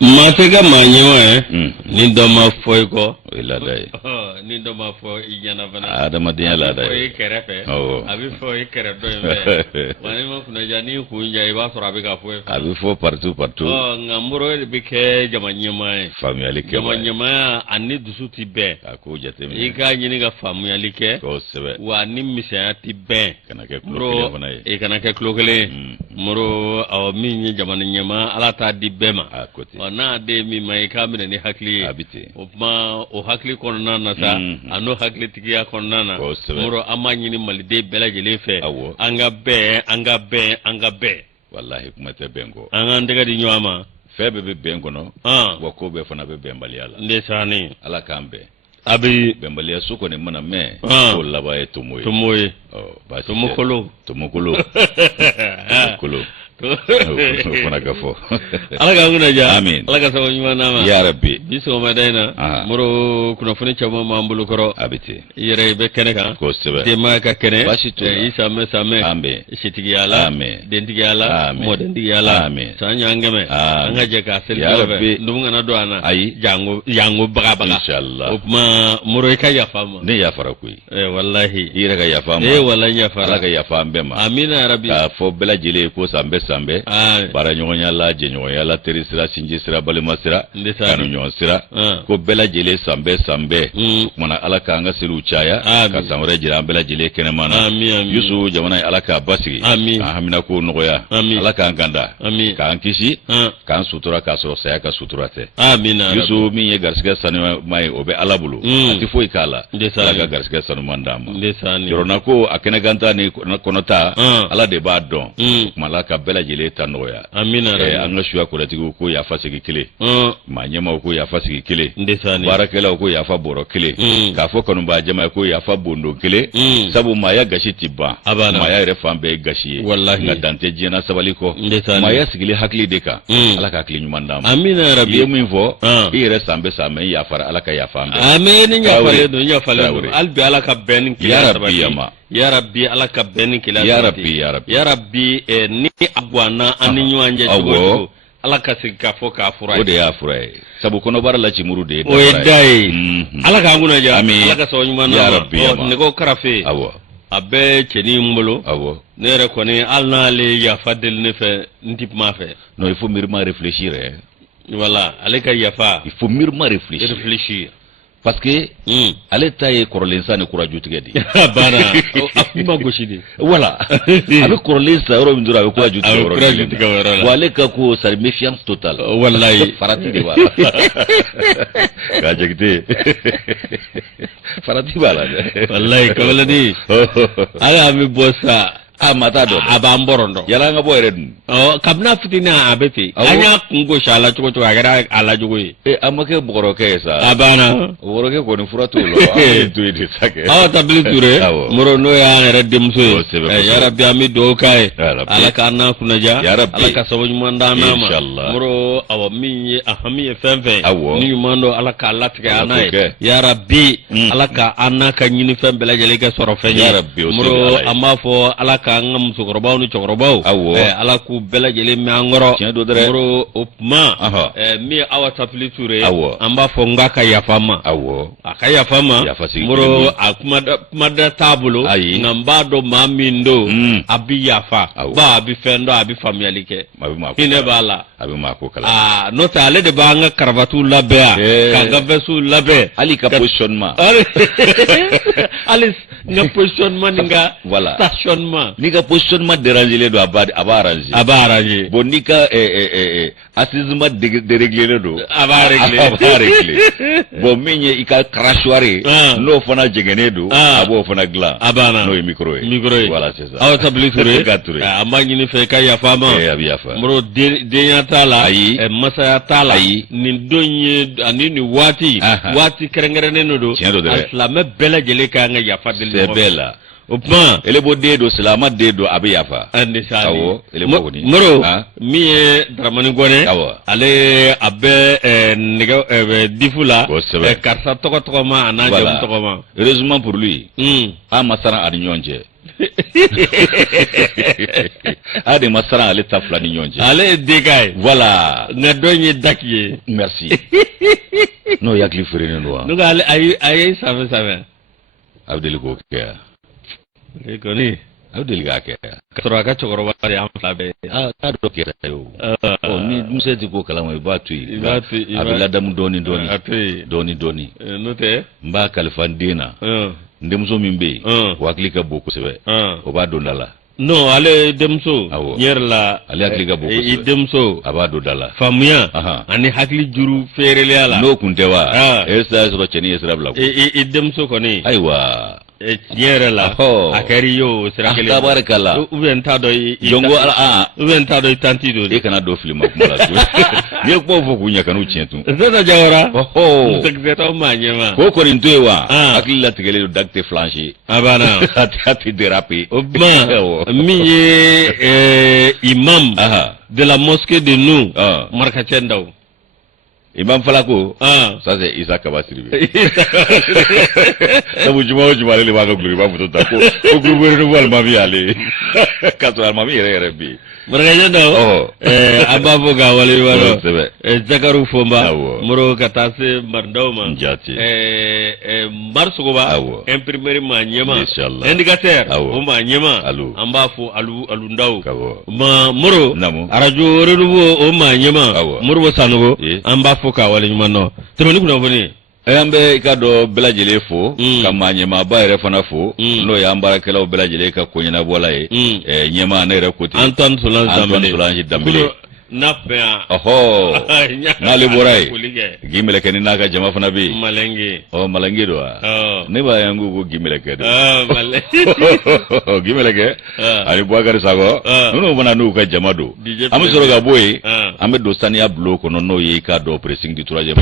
Matega manyewa ni doma foi ko iladai ni doma foi ijana bana adama dia ladai foi kerefe abi foi kere do mbe wani ma kuna jani ku nja iba sura be ka foi abi fo partout ngamuro be ke jamanyema family ke jamanyema ani dusuti be ako jate mi ika nyini ga family ke ko sebe wa ni misayati be kana ke klokele bana e kana ke klokele muro aw min jamanyema ala ta di bema akoti na de mi mai kamina ni hakli abite o hakli konna na sa ano hakli tigiya konna na muro amanyi ni malide bela jele fe anga be wallahi kuma te bengo anga ndega di nyama febe be bengo no wako be fana be bembali ala ndesani ala kambe abi bembali asuko ne mana me ko laba e tumoye basi tumukolo fana gafo alaga nguna ja amin alaga sawo nyuma nama ya rabbi biso madaina muro kuna fune chama mambulu koro abiti yere be keneka ko sebe de ma ka kene basitu isa me ambe shitigi ala amen dentigi ala modendi ala amen sanya ngame anga je ka sel be ndunga na do ana ayi jango baga inshallah upma muro ka ya fama ne ya fara kuyi wallahi ira ka ya fama wallahi ya fara alaga ya fambe ma amina rabbi ka fo bela jele ko sambe bara ɲɔgɔnya la jɛɲɔgɔnya la teri sira sinji sira balima sira kanu ɲɔgɔn sira ko bɛɛ lajɛlen san bɛɛ kumana ala k'an ka seliw caya ka san wɛrɛ jira an bɛɛ lajɛlen kɛnɛma na yusu jamana ye ala k'a basigi k'an hamina ko nɔgɔya ala k'an ganda k'an kisi k'an sutura k'a sɔrɔ saya ka sutura tɛ yusu min ye garisigɛ sanuma ye o bɛ ala bolo a tɛ foyi k'a la ala ka garisigɛ sanuman d'an ma yɔrɔna ko a kɛnɛ ganta ni kɔnɔta ala de b'a dɔn kuma ala ka bɛɛ lajɛlen ta nɔgɔya amina an ka suya kolatigiw ko yafa sigi kelen maa ɲɛmaw ko yafa sigi kelen baarakɛlaw ko yafa bɔrɔ kelen k'a fɔ kanubaa jama ko yafa bondo kelen sabu maaya gasi ti ban maaya yɛrɛ fan bɛɛ ye gasi ye nka dan tɛ diɲɛna sabali kɔ maaya sigili hakili de kan ala ka hakili ɲuman d'an ma i ye min fɔ i yɛrɛ san bɛɛ san mɛ i yafara ala ka yafa an bɛɛ amen ni yafalen don hali bi ala ka bɛn ni kelen sabali ya rabbi ala ka bɛn ni kelen ya rabbi ni agwana ani ɲɔgɔn cɛ cogo ala ka segin k'a fɔ k'a fura ye o de y'a fura ye sabu kɔnɔbara la cimuru de ye o ye da ye ala k'an kunna ja ala ka sababu ɲuman na nɛgɛw karafe a bɛɛ cɛnin n bolo ne yɛrɛ kɔni hali n'ale yafa deli ne fɛ n ti kuma fɛ non il faut mûrement réfléchir voilà ale ka yafa il faut mûrement réfléchir parce que ale ta ye kɔrɔlen sa ni kuraju tigɛ de bana a kuma gosi de voilà a bɛ kɔrɔlen sa yɔrɔ min dɔrɔn a bɛ kuraju tigɛ yɔrɔ la wa ale ka ko c'est méfiance totale wallahi farati de b'a la k'a jagite farati b'a la dɛ wallahi kabalani ala bɛ bɔ sa mata dɔ a b'an bɔrɔn dɔn yala an ka bɔ yɛrɛ dun kabini fitinin a bɛ ten an y'a kun gosi a la cogo a kɛra a la cogo ye a ma kɛ bɔgɔrɔkɛ ye sa a banna bɔgɔrɔkɛ kɔni fura t'o la an ye to ye de sa kɛ aw tabili ture moro n'o y'an yɛrɛ denmuso ye yarabi an bɛ dugawu k'a ye ala k'an n'a kunnaja ala ka sababu ɲuman d'an n'a ma moro awɔ min ye a hami ye fɛn fɛn ye ni ɲuman don ala k'a latigɛ an n'a ye yarabi ala ka an n'a ka ɲini fɛn bɛɛ lajɛlen kɛ sɔrɔ fɛn ye moro an b'a fɔ ala ka an ka musokɔrɔbaw ni cɛkɔrɔbaw ala k'u bɛɛ lajɛlen mɛn an kɔrɔ moro o kuma min awa tapili ture an b'a fɔ n k'a ka yafa ma a ka yafa ma moro a kumada t'a bolo nka n b'a dɔn maa min don a bi yafa ba a bi fɛn dɔn a bi faamuyali kɛ hinɛ b'a la n'o tɛ ale de b'an ka karabatiw labɛn yan k'an ka vɛsiw labɛn hali ka positionnement hali n ka positionnement ni n ka stationnement ni ka positionnement déranger don a b'a arranger bon ni ka assisement déréglé don a b'a régler bon min ye i ka crachoir n'o fana jɛngɛnnen don a b'o fana dilan n'o ye micro ye voilà c'est ça aw tabili ture an b'a ɲini fɛ i ka yafa ma a bɛ yafa moro denya t'a la masaya t'a la nin don ye ani nin waati kɛrɛnkɛrɛnnen don a silamɛ bɛɛ lajɛlen k'an ka yafa deli c'est bɛɛ la o kuma ele bo de do silama de do abe yafa ande sani awo ele bo ni moro mi ye Dramani Gone ale abe nega difula karsa toko ma ana jam toko ma heureusement pour lui a masara ani nyonje ade masara ale tafla ni nyonje ale degay voilà na donye dakye merci no yakli frene no no ale ay save abdel go ke koni abdel ga ke katoro ka chokoro ba ya amflabe ka do ke tayo ni museti ko kala mo batu abdel adam doni no te mba kalfandina ndemso mimbe wakli ka boko sebe o ba dondala no ale demso yerla ale hakli ga boko sebe demso aba dondala famuya ani hakli juru ferele ala no kuntewa esa so cheni esra bla demso koni aiwa yerla akari yo sirakele tabarakalla uben tado jongo ala uben tado tantido e kana do film ko mala ne ko fo kunya kanu chentu zata jawara sekreto manyema ko ko rintewa akilla tigele dakte flanchi abana ati déraper mi imam de la mosquée de nous marka chendaw imam falako ça c'est Isa Kabasiri sabu juma le baga glori ba futo ta ko groupe re wal ma bi ale kaso ma bi re bi marka chendaw aba boga wale walo zakaru fomba moro katase mardawma njati marsugo ba imprimerie ma nyema indicateur o ma nyema amba fo alu ndaw ma moro arajo renugo o ma nyema moro sanugo amba fo ka wale nyumano temeni kuna boni ayambe ikado belajele fo kama nyema ba ere fana fo no ya mbarakela belajele ka konyana bola nyema na ere koti Antoine Solange Dambele napea nale borai gimele keni naka jama fana bi malenge malenge do ne ba yangu ko gimele ke gimele ke ali Boubacar Sago no bana no ka jama do am soro ga boy am do sania block no ye ka do pressing du troisième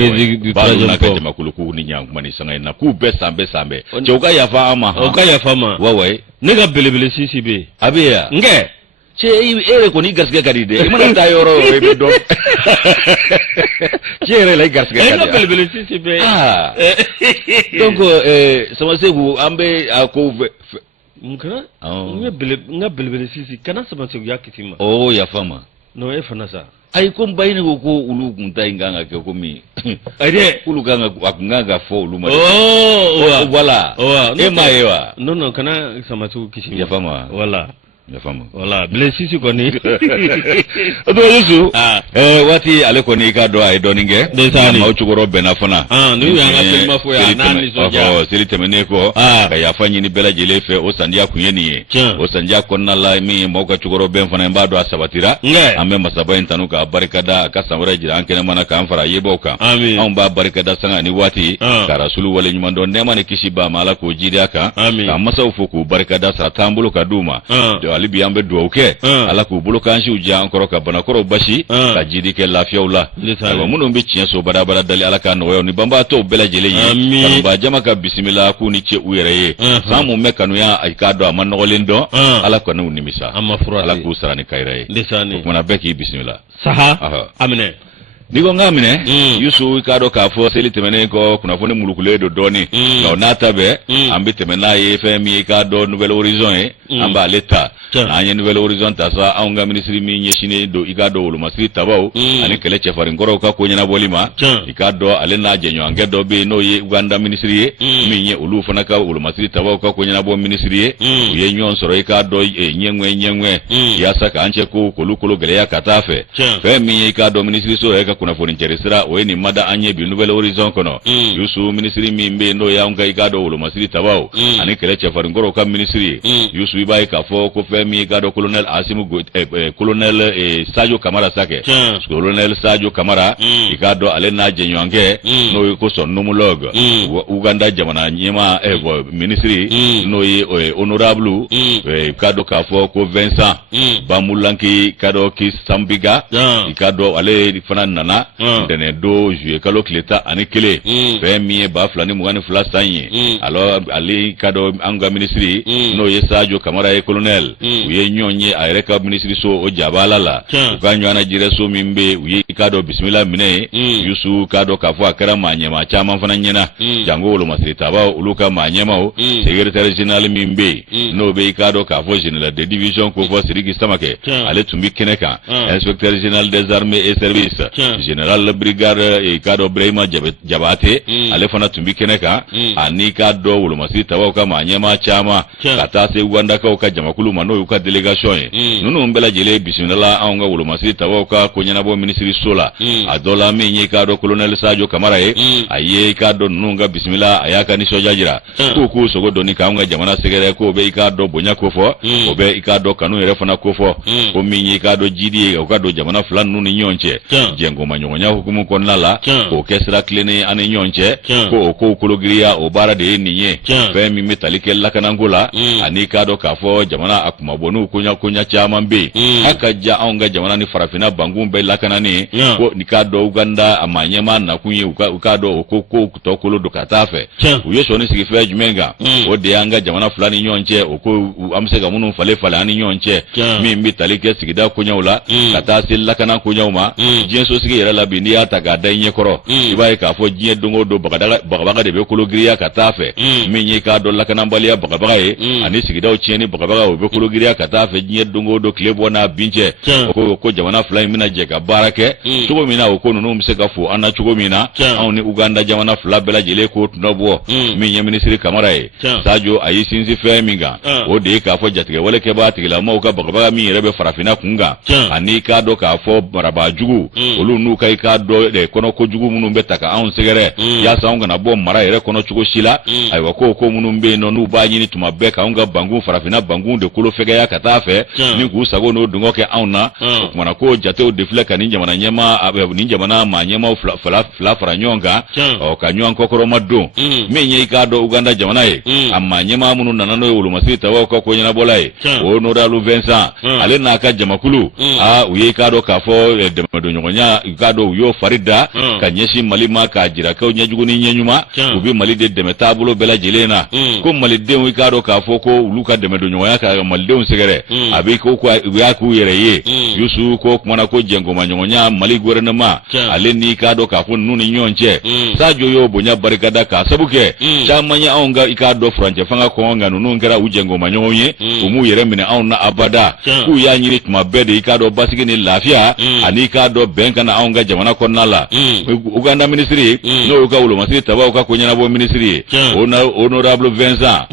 ba na ka jama kuluku ni nyang mani sanga na ku be sambe choka ya fa ama o ka ya fa ma wawe ne ga belebele sisi be abiya nge che ere ko ni gasga kadide imana tayoro e do che ere la gasga kadide e belebele sisi be donc sama segu ambe ako ngara nga belebele sisi kana sama segu yakitima ya fama no e fana sa ay ko bayni ko ulu kunta inganga ke ko mi ade ulu ganga akunganga fo ulu ma voilà e maewa no kana sama segu kishima ya fama wala blessisi koni odo yusu wati ale koni ka do ay doninge ma chugoro bena fana nu ya nga pelma fo ya nani soja seli temene ko ya fanyi ni bela jele fe o sandia kunyeni o sandia konna la mi mo ka chugoro ben fana mbado asabatira amme masaba intanu ka barikada ka samura jira ankene mana ka amfara yebo ka on ba barikada sanga ni wati ka rasulu wale nyumando nema ne kishiba mala ko jiri aka ka masa ufuku barikada sa tambulu ka duma alibi ambe duauke ala ku bulu kanshi uja ankoro ka banakoro bashi ka jidi ke lafiya ula muno mbi cien so bada dali ala ka no ni bamba to bela jele yi kan ba jama ka bismillah ku ni ce uyere samu mekanu ya aikado amanno lindo ala ko nu nimisa ala ku sarani kaire kuma beki bismillah saha amine Niko ngamine yusu ikado ka fo seli temene ko kuna fone mulukule do doni no natabe ambi temena ye femi ikado Nouvel Horizon amba leta anye Nouvel Horizon tasa aunga ministry mi nyeshine do ikado ulu masiri tabau ani kele chefari ngoro ka ko nyana bolima ikado alena jenyo angedo be no ye Uganda ministry mi nye ulu fana ka ulu masiri tabau ka ko nyana bo ministry ye nyon soro ikado nyenwe yasa ka anche ko kulukulu gele ya katafe femi ikado ministry so kuna foni cheresira weni mada anye bi Nouvel Horizon kono yusu ministry mimbe ndo ya unga igado ulo masiri tabao ani kele chefari ngoro ka ministry yusu ibai ka fo ko femi igado colonel Asimu colonel Sadio Kamara sake colonel Sadio Kamara igado alena jenyange no ko son nomolog Uganda jamana nyema ministry no ye honorable igado ka fo ko Vincent Bamulanki kado ki Sambiga igado ale fana na dene do juillet kalo kileta ani kele fɛn min ye 2022 san ye alors ale kado anga ministry no ye Sadio Kamara ye colonel u ye ɲɔgɔn ye a yɛrɛ ka ministry so o jabala la u ka ɲɔgɔnna jire so min be u ye kado bismillah minɛ Yusu kado k'a fɔ a kɛra maa ɲɛma caman fana ɲɛna jango wolo masiri taba olu ka maa ɲɛmaw secrétaire général min be n'o be kado k'a fɔ général de division ko fɔ Sidiki Samakɛ ale tun bi kɛnɛ kan inspecteur général des armées et services général brigade kado Brahima Jabate ale fana tun bi kɛnɛ kan ani kado wolo masiri taba ka maa ɲɛma caman ka taa se Ugandakaw ka jamakulu ma n'o y'u ka délégation ye ninnu bɛɛ lajɛlen bisimila anw ka wolo masiri taba ka ko ɲɛnabɔ ministre so la a dɔ la min ye kado colonel Sadio Kamara ye a ye kado ninnu ka bisimila a y'a ka nisɔndiya jira ko k'u sogo dɔnni k'anw ka jamana sɛgɛrɛ k'o bɛ i k'a dɔ bonya ko fɔ o bɛ i k'a dɔ kanu yɛrɛ fana ko fɔ ko min ye k'a dɔ jidi ye o ka don jamana fila ninnu ni ɲɔgɔn cɛ jɛngoma ɲɔgɔnya hukumu kɔnɔna la k'o kɛ sira tilennen an ni ɲɔgɔn cɛ ko o kow kologiriya o baara de ye nin ye fɛn min bɛ tali kɛ lakanako la ani k'a dɔ k'a fɔ jamana a kumabɔnniw koɲa caman bɛ yen a ka ja anw ka jamana ni farafinna bankun bɛɛ lakanani ko ni k'a dɔ Uganda a maa ɲɛma nakun ye u k'a dɔn o ko tɔ kolo don ka taa fɛ u ye sɔnni sigi fɛn jumɛn kan o de y'an ka jamana fila ni ɲɔgɔn cɛ o ko an bɛ se ka minnu falen an ni ɲɔgɔn cɛ min bɛ tali kɛ sigida koɲɛw la ka taa se lakana koɲɛw ma diɲɛ sosigi yɛrɛ la bi n'i y'a ta k'a da i ɲɛkɔrɔ i b'a ye k'a fɔ diɲɛ don o don bagabaga de bɛ kologiriya ka taa fɛ min ye k'a dɔn lakanabaliya bagabaga ye ani sigidaw tiɲɛni bagabaga o bɛ kologiriya ka taa fɛ diɲɛ don o don tile bɔ n'a bin cɛ o ko jamana fila in bɛna jɛ ka baara kɛ cogo min na o ko ninnu bɛ se ka fo an na cogo min na anw ni Uganda jamana fila bɛɛ lajɛlen k'o tun bɔ min ye ministre Kamara ye Sadio a y'i sinsin fɛn min kan o de ye k'a fɔ jatigɛ wale kɛbaa tigilamɔgɔw ka bagabaga min yɛrɛ bɛ farafinna kun kan ani k'a dɔn k'a fɔ marabajugu olu n'u ka i k'a dɔn kɔnɔ kojugu minnu bɛ ta ka anw sɛgɛrɛ yaasa anw kana bɔ mara yɛrɛ kɔnɔ cogo si la ayiwa ko minnu bɛ yen nɔ n'u b'a ɲini tuma bɛɛ k'anw ka bankun farafinna bankun de kolo fɛgɛya ka taa fɛ ni k'u sago n'o dungɔ kɛ anw na o kumana ko jatew de filɛ ka nin jamana ɲɛma nin jamana maa ɲɛmaw fila fara ɲɔgɔn kan ka ɲɔgɔn kɔkɔrɔma don min ye i k'a dɔn Uganda jamana ye a maa ɲɛma minnu nana n'o ye wolomasiri tabaw ka ko ɲɛnabɔla ye o Nodalu Vincent ale n'a ka jamakulu u ye i k'a dɔn k'a fɔ dɛmɛdonɲɔgɔnya i k'a dɔn u y'o fari da ka ɲɛsin Mali ma k'a jira k'aw ɲɛjugu ni ɲɛɲuman u bɛ Mali de dɛmɛ taabolo bɛɛ lajɛlen na ko malidenw i k'a dɔn k'a fɔ ko olu ka dɛmɛdonɲɔgɔnya ka malidenw sɛgɛrɛ a bɛ ko u y'a k'u yɛrɛ ye Yusu ko kumana ko jɛngoma ɲɔgɔnya Mali gouvernement ale n'i k'a dɔn k'a fɔ ninnu ni ɲɔgɔn cɛ Sadio y'o bonya barikada k'a sabu kɛ caman ye anw ka i k'a dɔn furancɛ fanga kɔngɔ nka ninnu kɛra u jɛngoma ɲɔgɔn ye u m'u yɛrɛ minɛ anw na abada k'u y'a ɲini tuma bɛɛ de i k'a dɔn basigi ni lafiya ani k'a dɔn bɛn kana anw ka jamana kɔnɔna la Uganda ministre n'o y'u ka wolomasiri tabaw ka ko ɲɛnabɔ ministre ye Honorable Vincent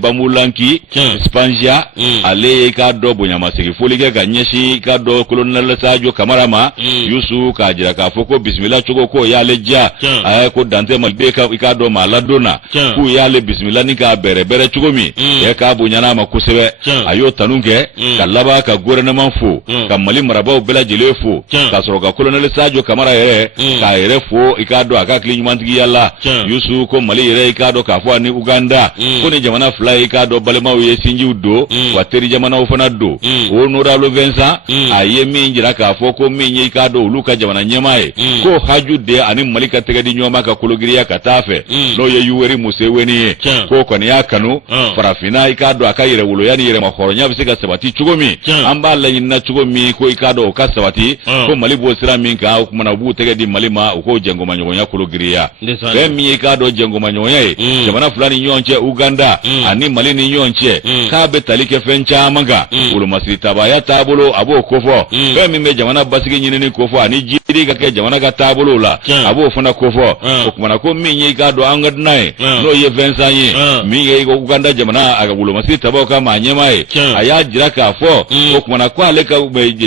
Bamulanki Spangia ale ye k'a dɔn bonyamasegi foli kɛ ka ɲɛsin k'a dɔn colonel Sadio Kamara ma Yusu k'a jira k'a fɔ ko bisimila cogo ko y'ale diya a ye ko dante Maliden i k'a dɔn maa ladon na k'u y'ale bisimila ni k'a bɛrɛ cogo min k'a bonyana ma kosɛbɛ a y'o tanu kɛ ka laban ka gouvernement fo ka Mali marabaw bɛɛ lajɛlen fo ka sɔrɔ ka colonel Sadio Kamara yɛrɛ k'a yɛrɛ fo i k'a dɔn a ka hakili ɲumantigiya la Yusu ko Mali yɛrɛ i k'a dɔn k'a fɔ ani Uganda ko ni jamana fila i k'a dɔn balimaw ye sinjiw don wa teri jamanaw fana don o Nodalu Vincent a ye min jira k'a fɔ ko min ye i k'a dɔn olu ka jamana ɲɛmaa ye ko haju de ani Mali ka tɛgɛ di ɲɔgɔn ma ka kologiriya ka taa fɛ n'o ye Yoweri Museveni ye ko kɔni y'a kanu farafinna i k'a dɔn a ka yɛrɛwoloya ni yɛrɛmahɔrɔnya bɛ se ka sabati cogo min an b'a laɲinina cogo min ko i k'a dɔn o ka sabati ko Mali b'o sira min kan o kumana u b'u tɛgɛ di Mali ma u k'o jɛngoma ɲɔgɔnya kologiriya fɛn min ye i k'a dɔn jɛngoma ɲɔgɔnya ye jamana fila ni ɲɔgɔn cɛ Uganda ani Mali ni ɲɔgɔn cɛ k'a bɛ tali kɛ fɛn caman kan wolomasiri tabaya taabolo a b'o kofɔ fɛn min bɛ jamana basigi ɲinini kofɔ ani jiri ka kɛ jamana ka taabolo la a b'o fana kofɔ o kumana ko min ye i k'a dɔn an ka dunan ye n'o ye Vincent ye min ye Uganda jamana a ka wolomasiri tabaw ka maa ɲɛmaa ye a y'a jira k'a fɔ o kumana ko ale ka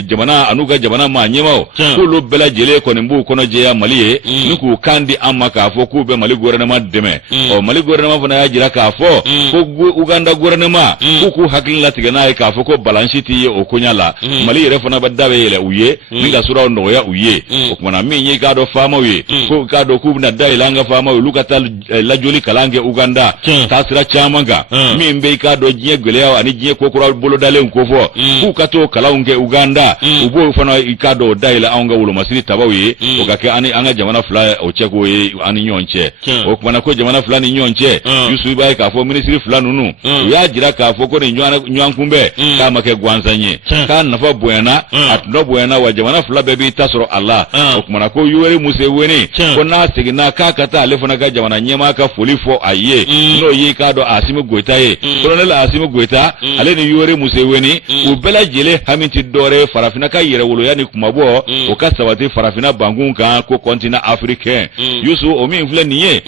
jamana an'u ka jamana maa ɲɛmaaw k'olu bɛɛ lajɛlen kɔni b'u kɔnɔ jɛya Mali ye ni k'u kan di an ma k'a fɔ k'u bɛ Mali gouvernement dɛmɛ Mali gouvernement fana y'a jira k'a fɔ ko Uganda gouvernement k'u hakili latigɛ n'a ye k'a fɔ ko balansi t'i ye o koɲa la Mali yɛrɛ fana bɛ da bɛ yɛlɛ u ye ni ka siraw nɔgɔya u ye o kuma na min ye ka do fama ye ko ka do ku na dai langa fama ye lukata la joli kalange Uganda tasira chama ga min be ka do jiye gweleya ani jiye kokoro bolo dalen ko fo ku ka to kalaunge Uganda ubo fana ka do dai la anga wulo masiri tabawi o ka ke ani anga jamana fula o cheko ye ani nyonche o kuma na ko jamana fula ni nyonche yusu ba ka fo ministry fula nunu ya jira ka fo ko ni nyankumbe ka make gwanzanye ka nafa boyana atno boyana wa jamana fula be bi tasro Allah o kuma na ko yuwere museweni ko na sigina ka kata alefona ka jamana nyema ka foli fo aye no ye ka do Asimi Goita ye colonel Asimi Goita ale ni yuwere museweni u bela jele haminti dore farafina ka yere wolo yani kuma bo o ka sabati farafina bangun ka ko continent africain yusu o min fle niye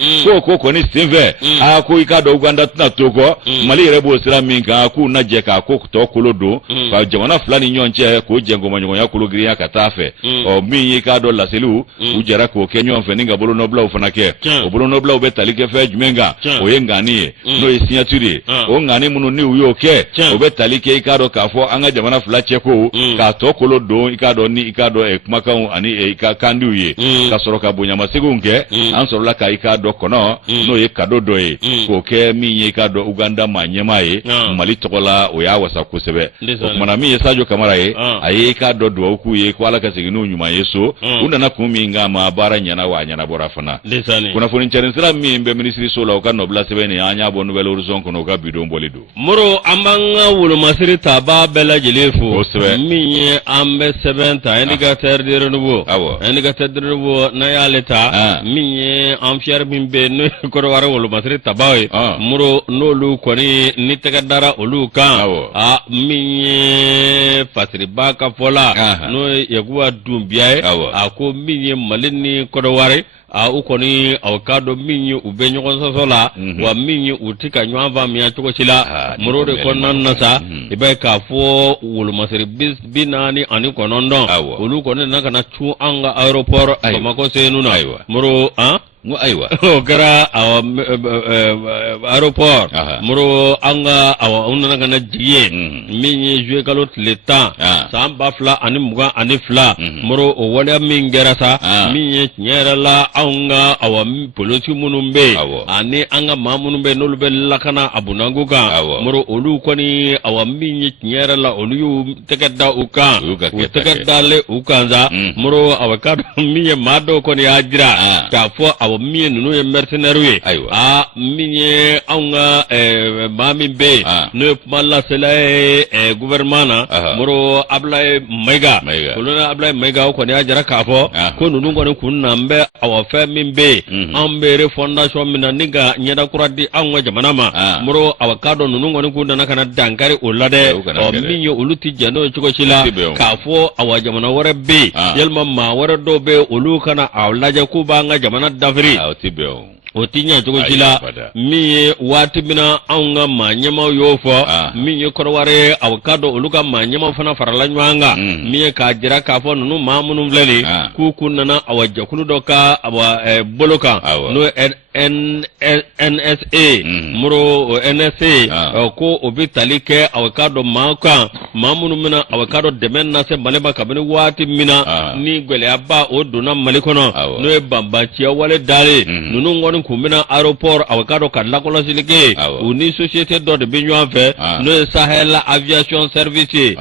ko ni seve a ko ikado Uganda tuna toko mali yere bo sira min ka ku na je ka ko to kolodo ka jamana fulani nyonche ko jengo manyo ya kulugiri ya katafe o min ikado laselu ujara ko kenyo feninga bolo nobla ufanake o bolo nobla ube talike fe jumenga o yengani no signature o ngani munu ni uyoke ube talike ikado kafo anga jamana fula cheko ka to kolodo ikado ni ikado kumaka ani kandu ye ka soroka bunya masigunge ansorola ka ikado kono no ye kado doye ko ke min ye ikado Uganda manyema ye mali tokola o ya wasa kusebe kuma mi ye Sadio Kamara ye aye ikado do ku ye ko ala ka siginu nyuma yeso unda na kumi ngama bara nyana wa nyana bora fana kuna foni nsira mi be ministry sola o ka nobla sebe ni anya bo nouvelle horizon kono ka bidon bolido muro amanga wulo masiri taba bela jelefu mi ye ambe sebenta indicateur de renouveau indicateur de renouveau na ya leta mi ye amfier bimbe no ko wara wulo masiri tabawe muro nolu koni ni tegadara oluka mi ye fasiri baka fola no yaguwa dumbiae ako mi ye malini ko ware ukoni awkado minyi ubenyo konsosola wa minyi utika nywa mi ya choko chila murode konan nasa ibe ka fo wulu masiri binani ani konondo ulu konen nakana chu anga aeroport Bamako senuna muro aiwa gara aeroport muro anga awa unna kana jiye minyi jwe kalot leta samba fla ani muga ani fla muro o wala mingera sa minyi nyera la anga awa polisi munumbe ani anga mamunumbe nolube lakana abunanguka muro olu koni awa minyi nyera la olu tekada uka tekada le ukanza muro awakado minyi mado koni ajira kafo awa minyi nunu ye mercenaire minyi anga mami be no mala sela gouvernement muro Ablaye Maiga kolona Ablaye Maiga ko ne ajara kafo ko nunu ngone kunna mbe awa fe mimbe ambere fondation mina niga nyada kuradi anga jamana ma muro awakado nunu ngone kunna nakana dankari olade o minyi oluti jano chiko chila kafo awa jamana wore be yelma ma wore dobe olu kana awlaje kubanga jamana dafri otinya jogo jila mi wati mina anga manyama yofo mi korware awkado oluka manyama fana faralanyanga mi ka jira ka fo nunu mamunu vleli ku kunana awajja kulu doka awa boloka no NSA muro NSA ko obitalike awkado maka mamunu mina awkado demenna se maleba kabini wati mina ni gwele aba oduna malikono no bambachi wale dale nunu ngoni kumina aéroport awakado kadla kola silike uni société d'ordre binywa fe no Sahel aviation service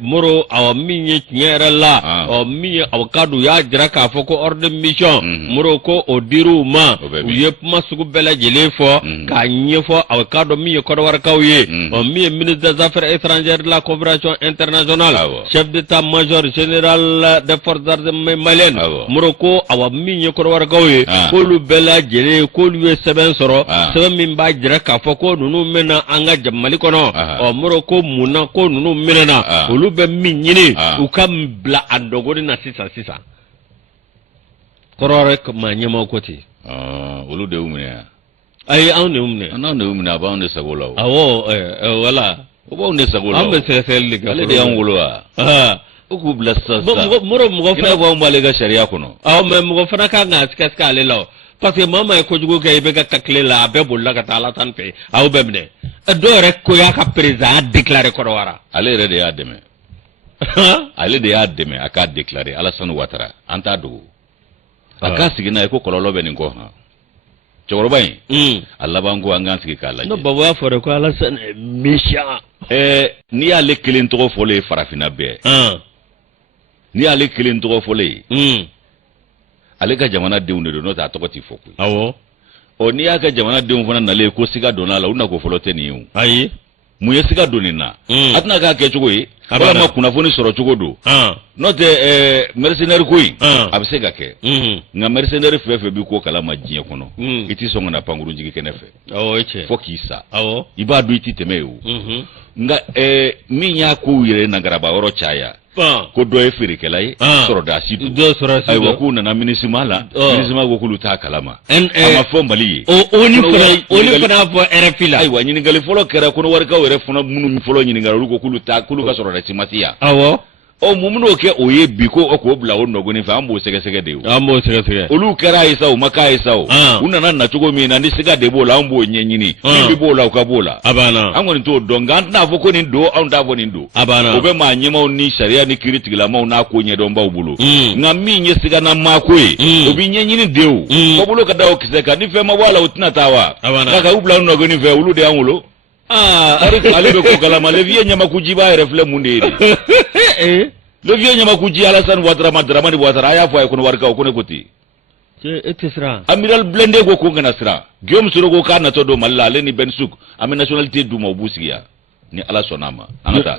muro awaminye nyera la o mi awakado ya jira ka foko ordre mission muro ko odiru ma uyepma sugu bela jelefo ka nyefo awakado mi ko war kawye o mi ministre des affaires étrangères de la coopération internationale chef d'état major général des forces armées maliennes muro ko awaminye ko war kawye ko lu bela jere ko lu seben soro seben min ba jira ka foko nunu mena anga jamali kono o muro ko muna ko nunu mena olu be min nyini ukam bla andogori na sisa korore ma nyama koti olu de umne ay awne umne anone umne ba onde sagolo awo wala obo onde sagolo ambe sel liga ale de yangulo uku bla sasa muro mugo fa ba mbale ga sharia kono aw me mugo fa ka nga ska ale law parce que mama ko jugo kay be ga takle la be bulla ka tala tan pe aw bemne do rek ko ya ka président déclarer ko wara ale rede ya deme ale de y'a dɛmɛ a k'a déclarer Alassane Ouattara an t'a dogo a k'a sigi n'a ye ko kɔlɔlɔ bɛ nin kɔ han cɛkɔrɔba in a laban ko an k'an sigi k'a lajɛ no baba y'a fɔ ko Alassane méchant n'i y'ale kelen tɔgɔ fɔlen ye farafinna bɛɛ n'i y'ale kelen tɔgɔ fɔlen ye ale ka jamanadenw de don n'o tɛ a tɔgɔ tɛ fɔ koyi awɔ n'i y'a ka jamanadenw fana nalen ko siga donna la u na ko fɔlɔ tɛ nin ye o ayi mun ye siga don nin na a tɛna k'a kɛ cogo ye walama kunnafoni sɔrɔ cogo don n'o tɛ mercenaire ko in a bɛ se ka kɛ nka mercenaire fɛn fɛn b'i ko kalama diɲɛ kɔnɔ i tɛ sɔn ka na pankuru jigi kɛnɛ fɛ awɔ tiɲɛ fo k'i sa awɔ i b'a dɔn i tɛ tɛmɛ ye o nka min y'a kow yɛrɛ nagaraba yɔrɔ caya ko dɔ ye feerekɛla ye sɔrɔdasi don ayiwa k'u nana minisima la minisima ko k'olu t'a kalama a ma fɔ Mali ye olu fana y'a fɔ RFI la ayiwa ɲininkali fɔlɔ kɛra kɔnɔwarikaw yɛrɛ fana minnu fɔlɔ ɲininkali olu ko k'olu ka sɔrɔdasi ma se yan awɔ mun ben'o kɛ o ye bi ko k'o bila o nɔgɔnin fɛ an b'o sɛgɛsɛgɛ de ye an b'o sɛgɛsɛgɛ olu kɛra ye sa u ma k'a ye sa o u nana nacogo min na ni siga de b'o la an b'o ɲɛɲini min b'o la u ka b'o la a banna an kɔni t'o dɔn nka an tɛna fɔ ko nin don anw t'a fɔ nin don a banna o bɛ maa ɲɛmaw ni sariya ni kiiri tigilamaw n'a ko ɲɛdɔnbaw bolo nka min ye sigana maako ye o bɛ ɲɛɲini de o fɔ bolo ka da o kisɛ kan ni fɛn ma bɔ a la o tɛna taa wa nka ka u bila nɔgɔnin fɛ olu de y'an wolo ale bɛ ko kalama le vieux Ɲamakujiba yɛrɛ filɛ mun de ye de le vieux Ɲamakuji Alassane Ouattara ma Dramani Ouattara a y'a fɔ a ye kɔnɔwarikaw ko ne ko ten e tɛ siran amiral Blindé ko n kana siran Guillaume Soro ko k'a natɔ don Mali la ale ni Ben Souk an bɛ nationalité d'u ma u b'u sigi yan ni Ala sɔnna a ma an ka taa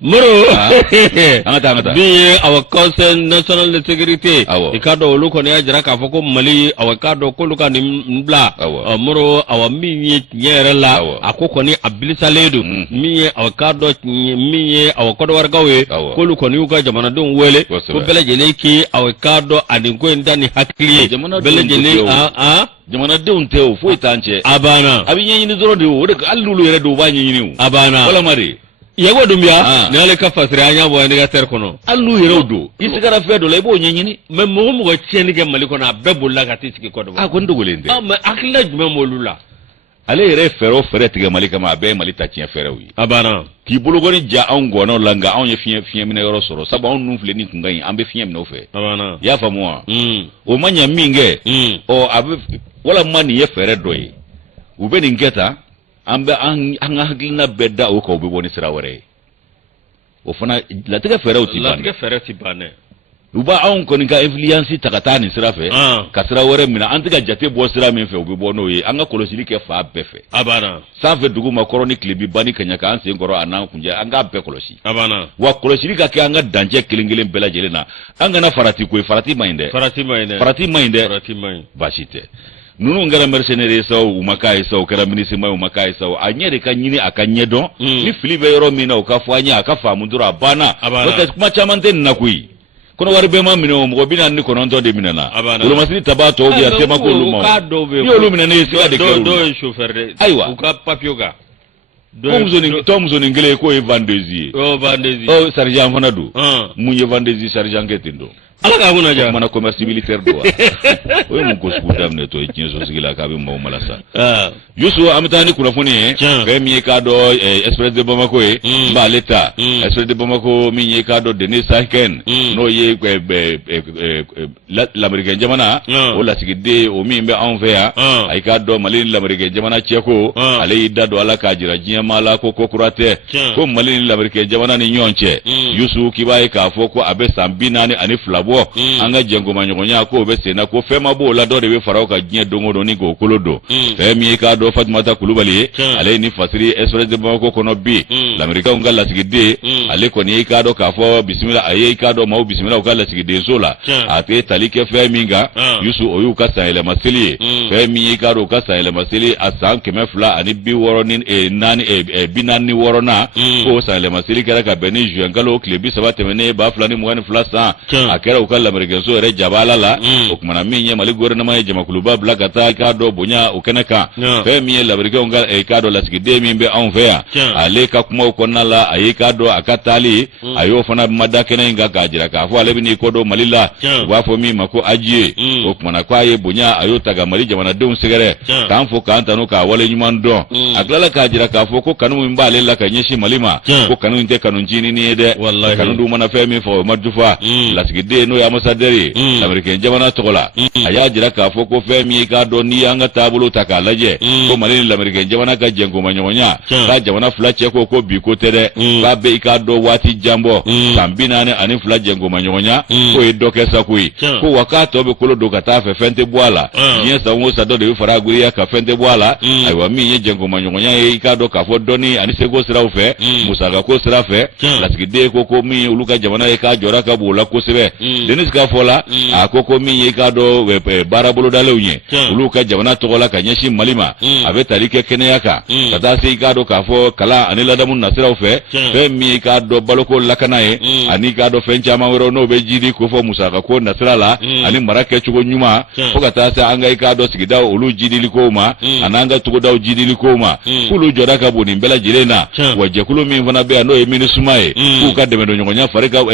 Moro an ka taa min ye awa conseil national de sécurité i k'a dɔn olu kɔni y'a jira k'a fɔ ko Mali awa k'a dɔn k'olu ka nin bila Moro awa min ye tiɲɛ yɛrɛ la a ko kɔni a bilisalen don min ye awa k'a dɔn min ye awa kɔdɔwarikaw ye k'olu kɔni y'u ka jamanadenw wele ko bɛɛ lajɛlen k'i awa k'a dɔn a nin ko in da ni hakili ye bɛɛ lajɛlen jamanadenw tɛ o foyi t'an cɛ a banna a bɛ ɲɛɲini dɔrɔn de o de hali n'olu yɛrɛ de u b'a ɲɛɲini o a banna walama de yago dumbiya ni ale ka fasiri an y'a bɔ indicateur kɔnɔ hali n'u yɛrɛw don i sigara fɛn dɔ la i b'o ɲɛɲini mais mɔgɔ tiɲɛni kɛ Mali kɔnɔ a bɛɛ bolila ka t'i sigi Côte d'Ivoire ko n dogolen tɛ mais hakilina jumɛn b'olu la ale yɛrɛ fɛɛrɛ o fɛɛrɛ tigɛ Mali kama a bɛɛ ye Mali ta tiɲɛ fɛɛrɛw ye a banna k'i bolokɔni ja anw gɔnɔw la nka anw ye fiɲɛ minɛ yɔrɔ sɔrɔ sabu anw nun filɛ ni kun ka ɲi an bɛ fiɲɛ minɛ o fɛ a banna i y'a faamu wa o ma ɲɛ min kɛ a bɛ walama nin ye fɛɛrɛ dɔ ye u bɛ nin kɛ tan an ka hakilina bɛɛ da o kan u bɛ bɔ ni sira wɛrɛ ye o fana latigɛ fɛɛrɛw ti ban dɛ u b'a anw kɔni ka influence ta ka taa nin sira fɛ ka sira wɛrɛ minɛ an tɛ ka jate bɔ sira min fɛ u bɛ bɔ n'o ye an ka kɔlɔsili kɛ fan bɛɛ fɛ a banna sanfɛ dugu ma kɔrɔ ni tile bi ban ni kaɲa k'an sen kɔrɔ a n'an kunjɛ an k'a bɛɛ kɔlɔsi a banna wa kɔlɔsili ka kɛ an ka dancɛ kelen kelen bɛɛ lajɛlen na an kana farati ko ye farati ma ɲi dɛ farati ma ɲi dɛ baasi tɛ ninnu kɛra mercenaire ye sa u ma k'a ye sa u kɛra minisima ye u ma k'a ye sa a ɲɛ de ka ɲini a ka ɲɛdɔn ni fili bɛ yɔrɔ min na u ka fɔ an ɲe a ka faamu dɔrɔn a banna n'o tɛ kuma caman tɛ nin na koyi kɔnɔwari bɛɛ ma minɛ o mɔgɔ 49 de minɛna wolomasiri tabaa tɔw bɛ yan tema k'olu ma ni olu minɛnen ye siga de kɛ dɔw ye chauffeur de ayiwa u ka papier kan tɔ musonin kelen k'o ye vendeuse ye sergent fana don mun ye vendeuse sergent kɛ ten don ala k'a kunna ja mana commerce militaire don wa o ye mun ko sugu daminɛ tɔ ye tiɲɛ sosigi la k'a bɛ maaw malasa Youssou an bɛ taa ni kunnafoni ye fɛn min ye k'a dɔn Express de Bamako ye n b'ale ta Express de Bamako min ye k'a dɔn Denis Saken n'o ye lamɛrikɛn jamana o lasigiden o min bɛ anw fɛ yan a ye k'a dɔn Mali ni lamɛrikɛn jamana cɛ ko ale y'i da don ala k'a jira diɲɛmaa la ko kura tɛ ko Mali ni lamɛrikɛn jamana ni ɲɔgɔn cɛ Youssou k'i b'a ye k'a fɔ ko a bɛ san 42 bɔ an ka jɛngoma ɲɔgɔnya k'o bɛ senna ko fɛn ma b'o la dɔ de bɛ fara o ka diɲɛ don o don ni k'o kolo don fɛn min ye k'a dɔn Fatumata Kulubali ye ale ye ni fasiri Express de Bamako kɔnɔ bi lamɛrikɛnw ka lasigiden ale kɔni ye k'a dɔn k'a fɔ bisimila a ye k'a dɔn maaw bisimila u ka lasigidenso la a tɛ tali kɛ fɛn min kan Youssou o y'u ka sanyɛlɛma seli ye fɛn min ye k'a dɔn u ka sanyɛlɛma seli a san 246 k'o sanyɛlɛma seli kɛra ka bɛn ni juin kalo tile 30 tɛmɛnen 2022 san a kɛra kɛra u ka lamɛrikɛnso yɛrɛ jabala la o kumana min ye Mali gouvernement ye jamakuluba bila ka taa k'a dɔ bonya o kɛnɛ kan fɛn min ye lamɛrikɛnw ka k'a dɔ lasigiden min bɛ anw fɛ yan ale ka kumaw kɔnɔna la a ye k'a dɔ a ka taali a y'o fana mada kɛnɛ in kan k'a jira k'a fɔ ale bɛ n'i kɔdɔ Mali la u b'a fɔ min ma ko aji ye o kumana k'a ye bonya a y'o ta ka Mali jamanadenw sɛgɛrɛ k'an fɔ k'an tanu k'a wale ɲuman dɔn a tilala k'a jira k'a fɔ ko kanu min b'ale la ka ɲɛsin Mali ma ko kanu in tɛ kanu ncinin ye dɛ kanu dun mana fɛn min fɔ o ma jufa lasigiden n'o ye ambassadeur ye lamɛrikɛn jamana tɔgɔ la a y'a jira k'a fɔ ko fɛn min k'a dɔn n'i y'an ka taabolo ta k'a lajɛ ko Mali ni lamɛrikɛn jamana ka jɛnkoma ɲɔgɔnya k'a jamana fila cɛ ko bi ko tɛ dɛ k'a bɛ i k'a dɔn waati jan bɔ san 42 jɛnkoma ɲɔgɔnya k'o ye dɔ kɛ sako ye ko wa k'a tɔ bɛ kolo don ka taa fɛ fɛn tɛ bɔ a la diɲɛ san o san dɔ de bɛ fara a giriya ka fɛn tɛ bɔ a la ayiwa min ye jɛnkoma ɲɔgɔnya ye i k'a dɔn k'a fɔ dɔnni ani seko siraw fɛ musakako sira fɛ lasigiden ko min ye olu ka jamana ye k'a jɔra ka bon o la kosɛbɛ Denis ka fɔ la a ko min ye i k'a dɔn baara bolodalenw ye olu ka jamana tɔgɔ la ka ɲɛsin Mali ma a bɛ tali kɛ kɛnɛya kan ka taa se i k'a dɔn k'a fɔ kalan ani ladamu nasiraw fɛ fɛn min ye i k'a dɔn baloko lakana ye ani k'a dɔn fɛn caman wɛrɛw n'o bɛ jidi ko fɔ musakako nasira la ani mara kɛcogo ɲuman fo ka taa se an ka i k'a dɔn sigidaw olu jidiliko ma ani an ka togodaw jidiliko ma k'olu jɔda ka bon nin bɛɛ lajɛlen na wa jɛkulu min fana bɛ yan n'o ye MINUSMA ye k'u ka dɛmɛ don ɲɔgɔnya fari ka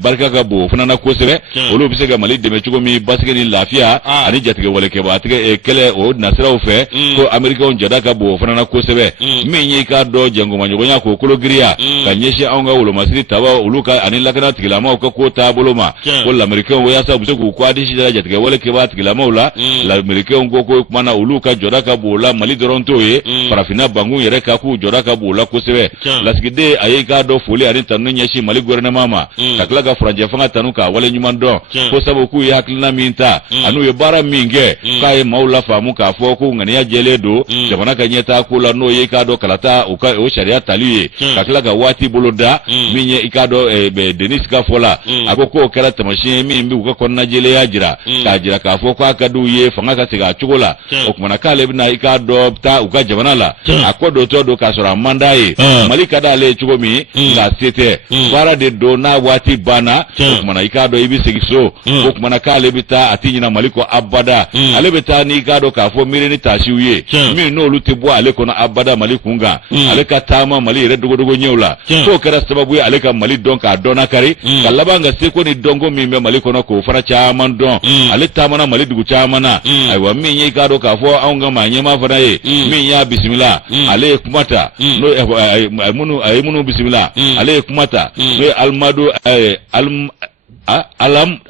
barika ka bon o fana na kosɛbɛ olu bɛ se ka Mali dɛmɛ cogo min basigi ni lafiya ani jatigɛ walekɛbatigɛ kɛlɛ o nasiraw fɛ ko Amerikɛnw jɔda ka bon o fana na kosɛbɛ min ye i k'a dɔn jɛnkoma ɲɔgɔnya k'o kolo giriya ka ɲɛsin anw ka wolomasiri taba olu ka ani lakana tigilamaw ka ko taabolo ma ko lamɛrikɛnw yaasa u bɛ se k'u kɔ adisi da jatigɛ walekɛba tigilamaw la lamɛrikɛnw ko kuma na olu ka jɔda ka bon o la Mali dɔrɔn t'o ye farafinna bangun yɛrɛ ka k'u jɔda ka bon o la kosɛbɛ lasigiden a ye k'a dɔn foli ani tanu ɲɛsin Mali gouvernement ma ka tila ka furancɛ fanga tanu k'a wale ɲuman dɔn ko sabu k'u ye hakilina min ta ani u ye baara min kɛ k'a ye maaw la faamu k'a fɔ ko ŋaniya jɛlen don jamana ka ɲɛtaa ko la n'o ye i k'a dɔn kalata o sariya tali ye ka tila ka waati bolo da min ye i k'a dɔn Denis ka fɔ la a ko k'o kɛra tamasiyɛn min bɛ u ka kɔnɔnajɛlenya jira k'a jira k'a fɔ k'a ka d'u ye fanga ka segin a cogo la o kumana k'ale bɛna i k'a dɔn taa u ka jamana la a ko dɔtɔ don k'a sɔrɔ a man d'a ye Mali ka d'ale ye cogo min nka se tɛ baara de don n'a waati banna o kumana i k'a dɔn i bɛ segin so o kumana k'ale bɛ taa a tɛ ɲina Mali kɔ abada ale bɛ taa n'i k'a dɔn k'a fɔ miiri ni taasiw ye min n'olu tɛ bɔ ale kɔnɔ abada Mali kun kan ale ka taama Mali yɛrɛ dogodogo ɲɛw la k'o kɛra sababu ye ale ka Mali dɔn k'a dɔnna kari ka laban ka seko ni dɔnko min bɛ Mali kɔnɔ k'o fana caman dɔn ale taamana Mali dugu caman na ayiwa min ye i k'a dɔn k'a fɔ anw ka maa ɲɛmaa fana ye min y'a bisimila ale ye kuma ta n'o a ye minnu bisimila ale ye kuma ta n'o ye Alimadu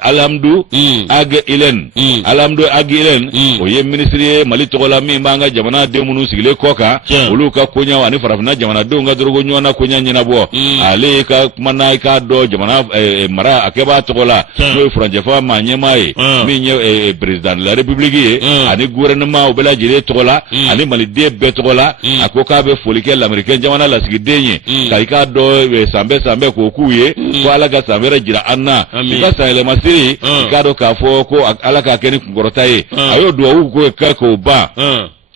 Alamdu Agilen Alamdu Agilen o ye minisiri ye Mali tɔgɔ la min b'an ka jamana den minnu sigilen kɔ kan olu ka koɲɛw ani farafinna jamanadenw ka dorogo ɲɔgɔn na koɲɛ ɲɛnabɔ ale ka kuma na i k'a dɔn jamana mara a kɛ b'a tɔgɔ la n'o ye furancɛfa maa ɲɛmaa ye min ye président de la république ye ani gouvernement u bɛɛ lajɛlen tɔgɔ la ani maliden bɛɛ tɔgɔ la a ko k'a bɛ foli kɛ lamɛrikɛn jamana lasigiden ye ka i k'a dɔn san bɛɛ k'o k'u ye ko Ala ka san wɛrɛ jira an na i ka san yɛlɛmasiri i k'a dɔn k'a fɔ ko Ala k'a kɛ ni kunkɔrɔta ye a y'o duwawu k'o ban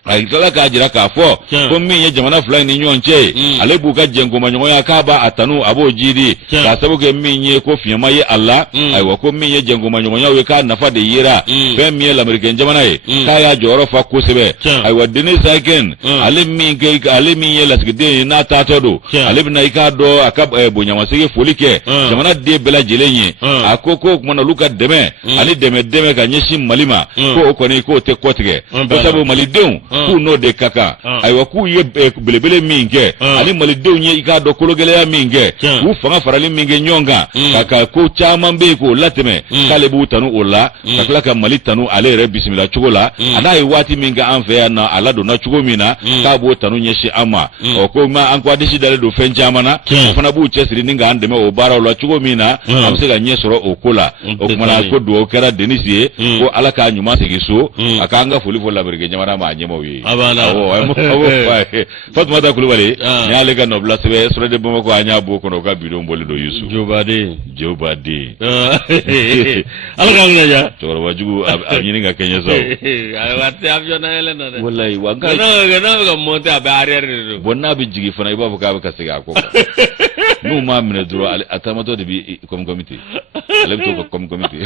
a tilala k'a jira k'a fɔ ko min ye jamana fila ni ɲɔgɔn cɛ ye ale b'u ka jɛnkoma ɲɔgɔnya k'a b'a a tanu a b'o jidi k'a sababu kɛ min ye ko fiɲɛma ye a la ayiwa ko min ye jɛnkoma ɲɔgɔnyaw ye k'a nafa de yera fɛn min ye lamɛrikɛn jamana ye k'a y'a jɔyɔrɔ fa kosɛbɛ ayiwa Denis Aiken ale min ye lasigiden ye n'a taatɔ don ale bɛna i k'a dɔn a ka bonyamasegin foli kɛ jamana den bɛɛ lajɛlen ye a ko kumana olu ka dɛmɛ ani dɛmɛ ka ɲɛsin Mali ma ko o kɔni k'o tɛ kɔtigɛ ko sabu malidenw k'u n'o de ka kan ayiwa k'u ye belebele min kɛ ani malidenw ye i k'a dɔn kologɛlɛya min kɛ k'u fanga farali min kɛ ɲɔgɔn kan ka ko caman bɛ yen k'o latɛmɛ k'ale b'u tanu o la ka tila ka Mali tanu ale yɛrɛ bisimila cogo la a n'a ye waati min kɛ an fɛ yan na a ladonna cogo min na k'a b'o tanu ɲɛsin an ma ko an ko adisi dalen don fɛn caman na o fana b'u cɛsiri ni k'an dɛmɛ o baaraw la cogo min na an bɛ se ka ɲɛ sɔrɔ o ko la o kumana ko dugawu kɛra Denis ye ko Ala k'a ɲuman segin so a k'an ka foli fɔ lamɛrikɛn jamana ma a ɲɛmaaw ye Fatumata Kulubali ni y'ale ka nɔbila sɛbɛn Sɔrɔ de Bamakɔ an y'a b'o kɔnɔ o ka bidon bɔlen don Yusu Jobaden Ala k'an ɲɛja cɛkɔrɔba jugu a ɲini ka kɛɲɛ sa a tɛ avion na yɛlɛ na dɛ wallahi wa n'a bɛ ka monter a bɛ arrière de don bon n'a bɛ jigin fana i b'a fɔ k'a bɛ ka segin a kɔ n'u ma minɛ dɔrɔn a taamatɔ de bi comité ale bɛ to ka comité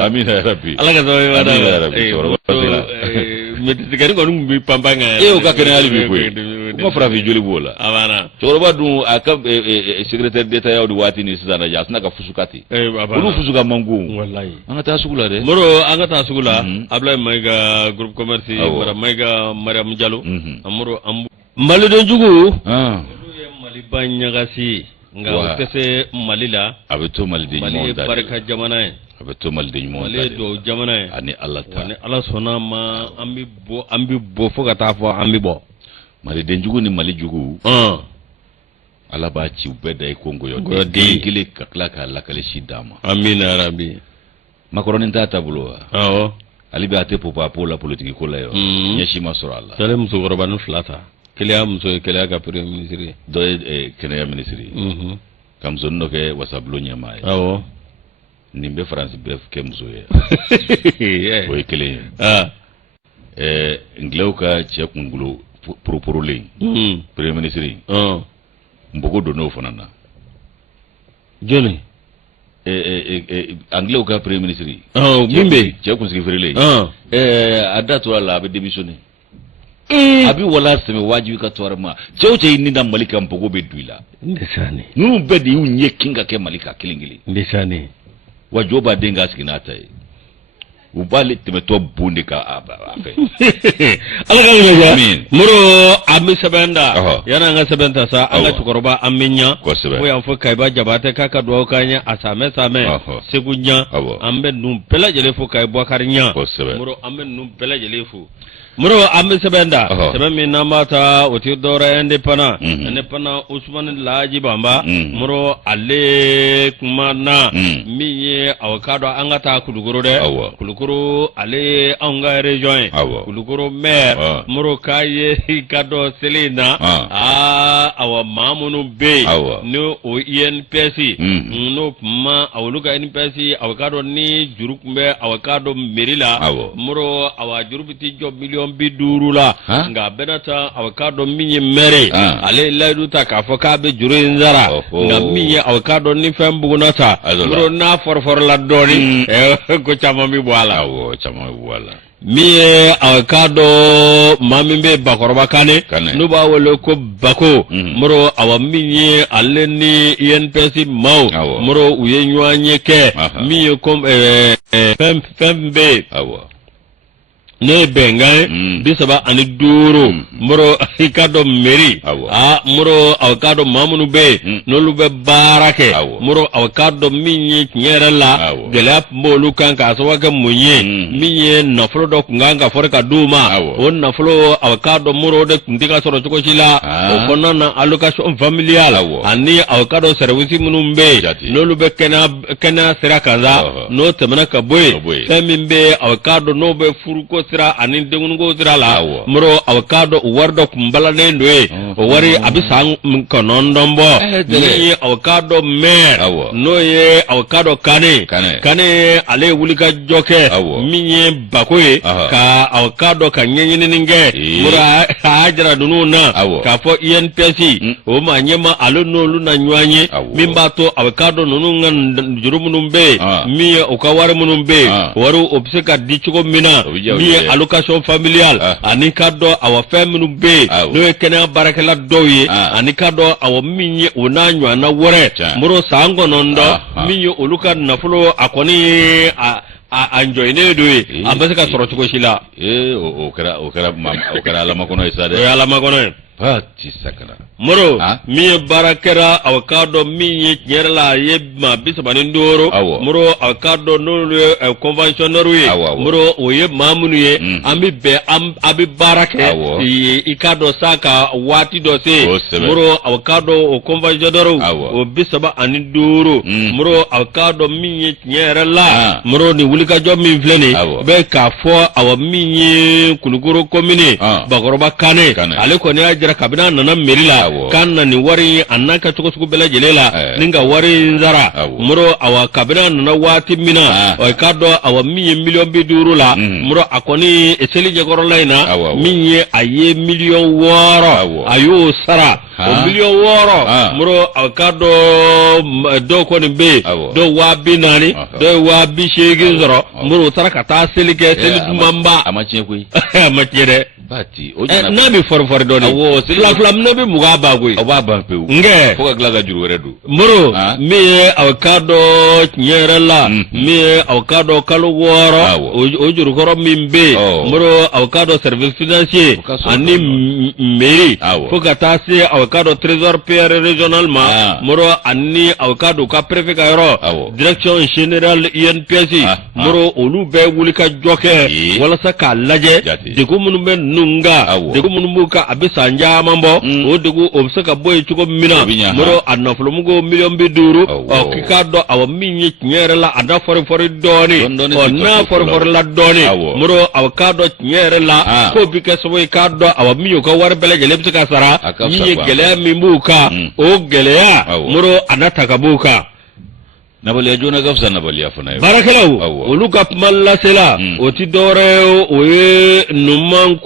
amina yarabi ala ka sababu ɲuman d'a ma mɛtisigɛni kɔni bɛ panpan kan o ka kɛnɛ hali bi koyi u ma farafin joli b'o la cɛkɔrɔba dun a ka secrétaire d'état y'aw de waati ni sisan a tɛna ka fusuka ten olu fusuka man go an ka taa sugu la dɛ moro an ka taa sugu la Ablaye Mayiga groupe commerce mara Mayiga Mariam Diallo amoro malidenjugu olu ye Maliba ɲagasi nka o tɛ se Mali la a bɛ to maliden ɲumanw ta Mali ye barika jamana ye a bɛ to maliden ɲumanw ta Mali ye duwawu jamana ye ani Ala ta ni Ala sɔnna ma an bɛ bɔ fo ka taa fɔ an bɛ bɔ malidenjugu ni malijugu Ala b'a ci u bɛɛ da i ko nkɔyɔ den kelen ka tila k'a lakale si d'a ma amina yarabi makɔrɔni t'a taabolo wa awɔ ale bɛ a tɛ popo la politique ko la yɔ ɲɛsi ma sɔrɔ a la sale musokɔrɔba ni fila ta keleya muso ye keleya ka premier ministre ye dɔ ye kɛnɛya ministre ye ka musonin dɔ kɛ wasabulon ɲɛmaa ye awɔ nin bɛ faransi bɛɛ kɛ muso ye o ye kelen ye ngilɛw ka cɛ kunkolo poroporolen premier ministre npogo don n'o fana na jɔnni angilɛw ka premier ministre min bɛ cɛ kunsigi feerelen a da tora la a bɛ démissionner a bɛ wala sɛmɛ wajibi ka tɔɔrɔ ma cɛ o cɛ y'i ni da Mali kan npogo bɛ don i la ninnu bɛɛ de y'u ɲɛ kin ka kɛ Mali kan kelen kelen wa jɔ b'a den k'a sigi n'a ta ye u b'ale tɛmɛtɔ bon de ka a fɛ ala ka ɲɛnajɛ moro an bɛ sɛbɛn da yanni an ka sɛbɛn ta sa an ka cɛkɔrɔba an bɛ ɲa fo y'an fɔ Kayiba Jabate k'a ka dugawu k'an ye a samɛ Segu ɲa an bɛ ninnu bɛɛ lajɛlen fo Kayi Bukari ɲa moro an bɛ ninnu bɛɛ lajɛlen fo moro an bɛ sɛbɛn da sɛbɛn min n'an b'a ta o tɛ dɔwɛrɛ indépendant Usmane Laji Bamba moro ale kuma na min ye aw k'a dɔn an ka taa Kulukoro dɛ Kulukoro ale anw ka région ye Kulukoro maire moro k'a ye i ka dɔn seli in na awa maa minnu bɛ yen ni o INPS n'o kuma olu ka INPS aw k'a dɔn ni juru tun bɛ aw k'a dɔn mairie la moro awa juru bɛ t'i jɔ miliyɔn 50 la nka bɛna taa aw k'a dɔn min ye maire ale ye layidu ta k'a fɔ k'a bɛ juru in sara nka min ye aw k'a dɔn ni fɛn buguna ta moro n'a fɔrɔfɔrɔla dɔɔni ko caman bɛ bɔ a la min ye aw k'a dɔn maa min bɛ Bakɔrɔba Kane n'u b'a wele ko Bako moro awa min ye ale ni INPS maaw moro u ye ɲɔgɔn ye kɛ min ye fɛn bɛ ne ye bɛnkan ye 35 moro i ka dɔn mairie moro aw k'a dɔn maa minnu bɛ yen n'olu bɛ baara kɛ moro aw k'a dɔn min ye tiɲɛ yɛrɛ la gɛlɛya tun b'olu kan k'a sababu kɛ mun ye min ye nafolo dɔ tun kan ka fɔri ka d'u ma o nafolo aw k'a dɔn moro de tun tɛ ka sɔrɔ cogo si la o kɔnɔna na allocation familiale ani aw k'a dɔn service minnu bɛ yen n'olu bɛ kɛnɛya sira kan sa n'o tɛmɛna ka bɔ yen fɛn min bɛ aw k'a dɔn n'o bɛ furuko sira ani denkunuko sira la moro aw k'a dɔn o wari dɔ kun balalen don ye o wari a bɛ san 9 bɔ min ye aw k'a dɔn maire n'o ye aw k'a dɔn Kane ale ye wulikajɔ kɛ min ye Bako ye ka aw k'a dɔn ka ɲɛɲinini kɛ moro a y'a jira ninnu na k'a fɔ INPS o maa ɲɛma ale n'olu na ɲɔgɔn ye min b'a to aw k'a dɔn ninnu ka juru minnu bɛ yen min ye u ka wari minnu bɛ yen wari o bɛ se ka di cogo min na min ye allocation familiale ani ka dɔn awa fɛn minnu bɛ yen n'o ye kɛnɛya baarakɛla dɔw ye ani ka dɔn awa min ye o n'a ɲɔgɔnna wɛrɛ moro san 9 min ye olu ka nafolo a kɔni ye a njɔyinen don ye a bɛ se ka sɔrɔ cogo si la o kɛra alamakɔnɔ ye sa dɛ o ye alamakɔnɔ ye moro min ye baara kɛra aw k'a dɔn min ye tiɲɛ yɛrɛ la a ye maa 35 moro aw k'a dɔn n'olu ye conventionneur ye moro o ye maa minnu ye an bɛ bɛn a bɛ baara kɛ i k'a dɔn sa ka waati dɔ se moro aw k'a dɔn o conventionneur o 35 moro aw k'a dɔn min ye tiɲɛ yɛrɛ la moro ni wulikajɔ min filɛ nin bɛ k'a fɔ aw min ye Kulukoro commune Bakɔrɔba Kane ale kɔni y'a jira jira kabina nana merila kan ni wari annaka cogo sugu bela jelela ninga wari nzara muro awa kabina nana wati mina o kado awa miye million bi durula muro akoni eseli jegoro laina miye aye million woro ayo sara o million woro muro akado do ko ni be do wabi nani do wabi shegi zoro muro taraka ta selike seli mamba amache koi amachere bati nabi for doni awo flam nabi muga bagoi awa ba peu nge foka glaga juru redu muro mi avocado nyerela mi avocado kalu woro o juru koro mimbe muro avocado service financier ani mairie foka tasi avocado trésor père régional ma muro ani avocado ka préfet ka yoro direction générale INPC muro olu be wuli ka joke wala saka laje de ko munu ben nunga de ko munu muka abisa njama mbo o de ko obsaka boy chuko mina muro anafulu mugo million bi duru o kikado awa minyi nyere la ada fori doni o na fori la doni muro avocado nyere la ko bike so boy kado awa miyo ko war bele gele bsaka sara minyi gele mimuka o gele ya muro anata kabuka nabaliya jona gafsa nabaliya fana barakalaw olu ka malla sela oti dore oye numan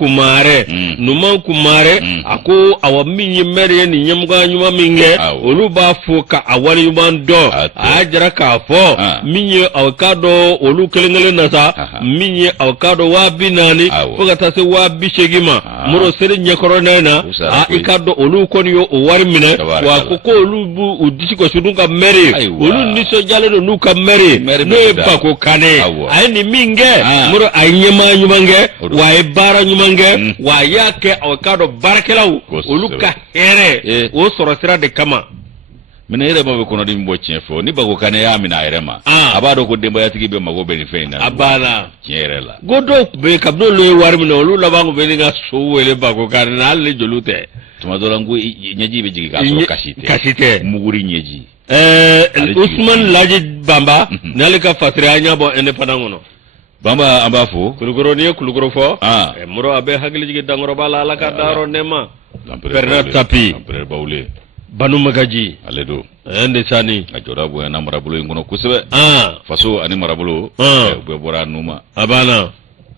kumare ako awa minyi mere ni nyamga nyuma minge olu ba fo ka awali yuman do ajara ka fo minyi avocado olu kelengele nasa minyi avocado wa binani foga tase wa bishegima muro sere nyekoro nena ikado olu koniyo o wari mine wa koko olu bu udisi ko sudunga mere olu niso jale no nuka mere no bako kane ay ni minge muro ay nyema nyumange wa ibara nyumange wa yake avocado barakelaw oluka here o soro sira de kama mina ire mabe kono di mbo chiefo ni bako kane ya mina irema abado ko demba yatigi be mago be ni feina abana chierela godo be kabdo lo warmi no lu labango be ni ga so wele bako kane na le jolute tumadola ngu nyeji be jigi ka so kashite muguri nyeji Usman Laji Bamba nalika fasira anya bo independent ngono Bamba ambafu kulugoro ni kulugoro fo muro abe hagli jigi dangoro bala ala ka daro nema perna tapi ampere baule banu magaji aledo ende sani ajora bo na marabulo ngono kusebe faso ani marabulo be bora numa abana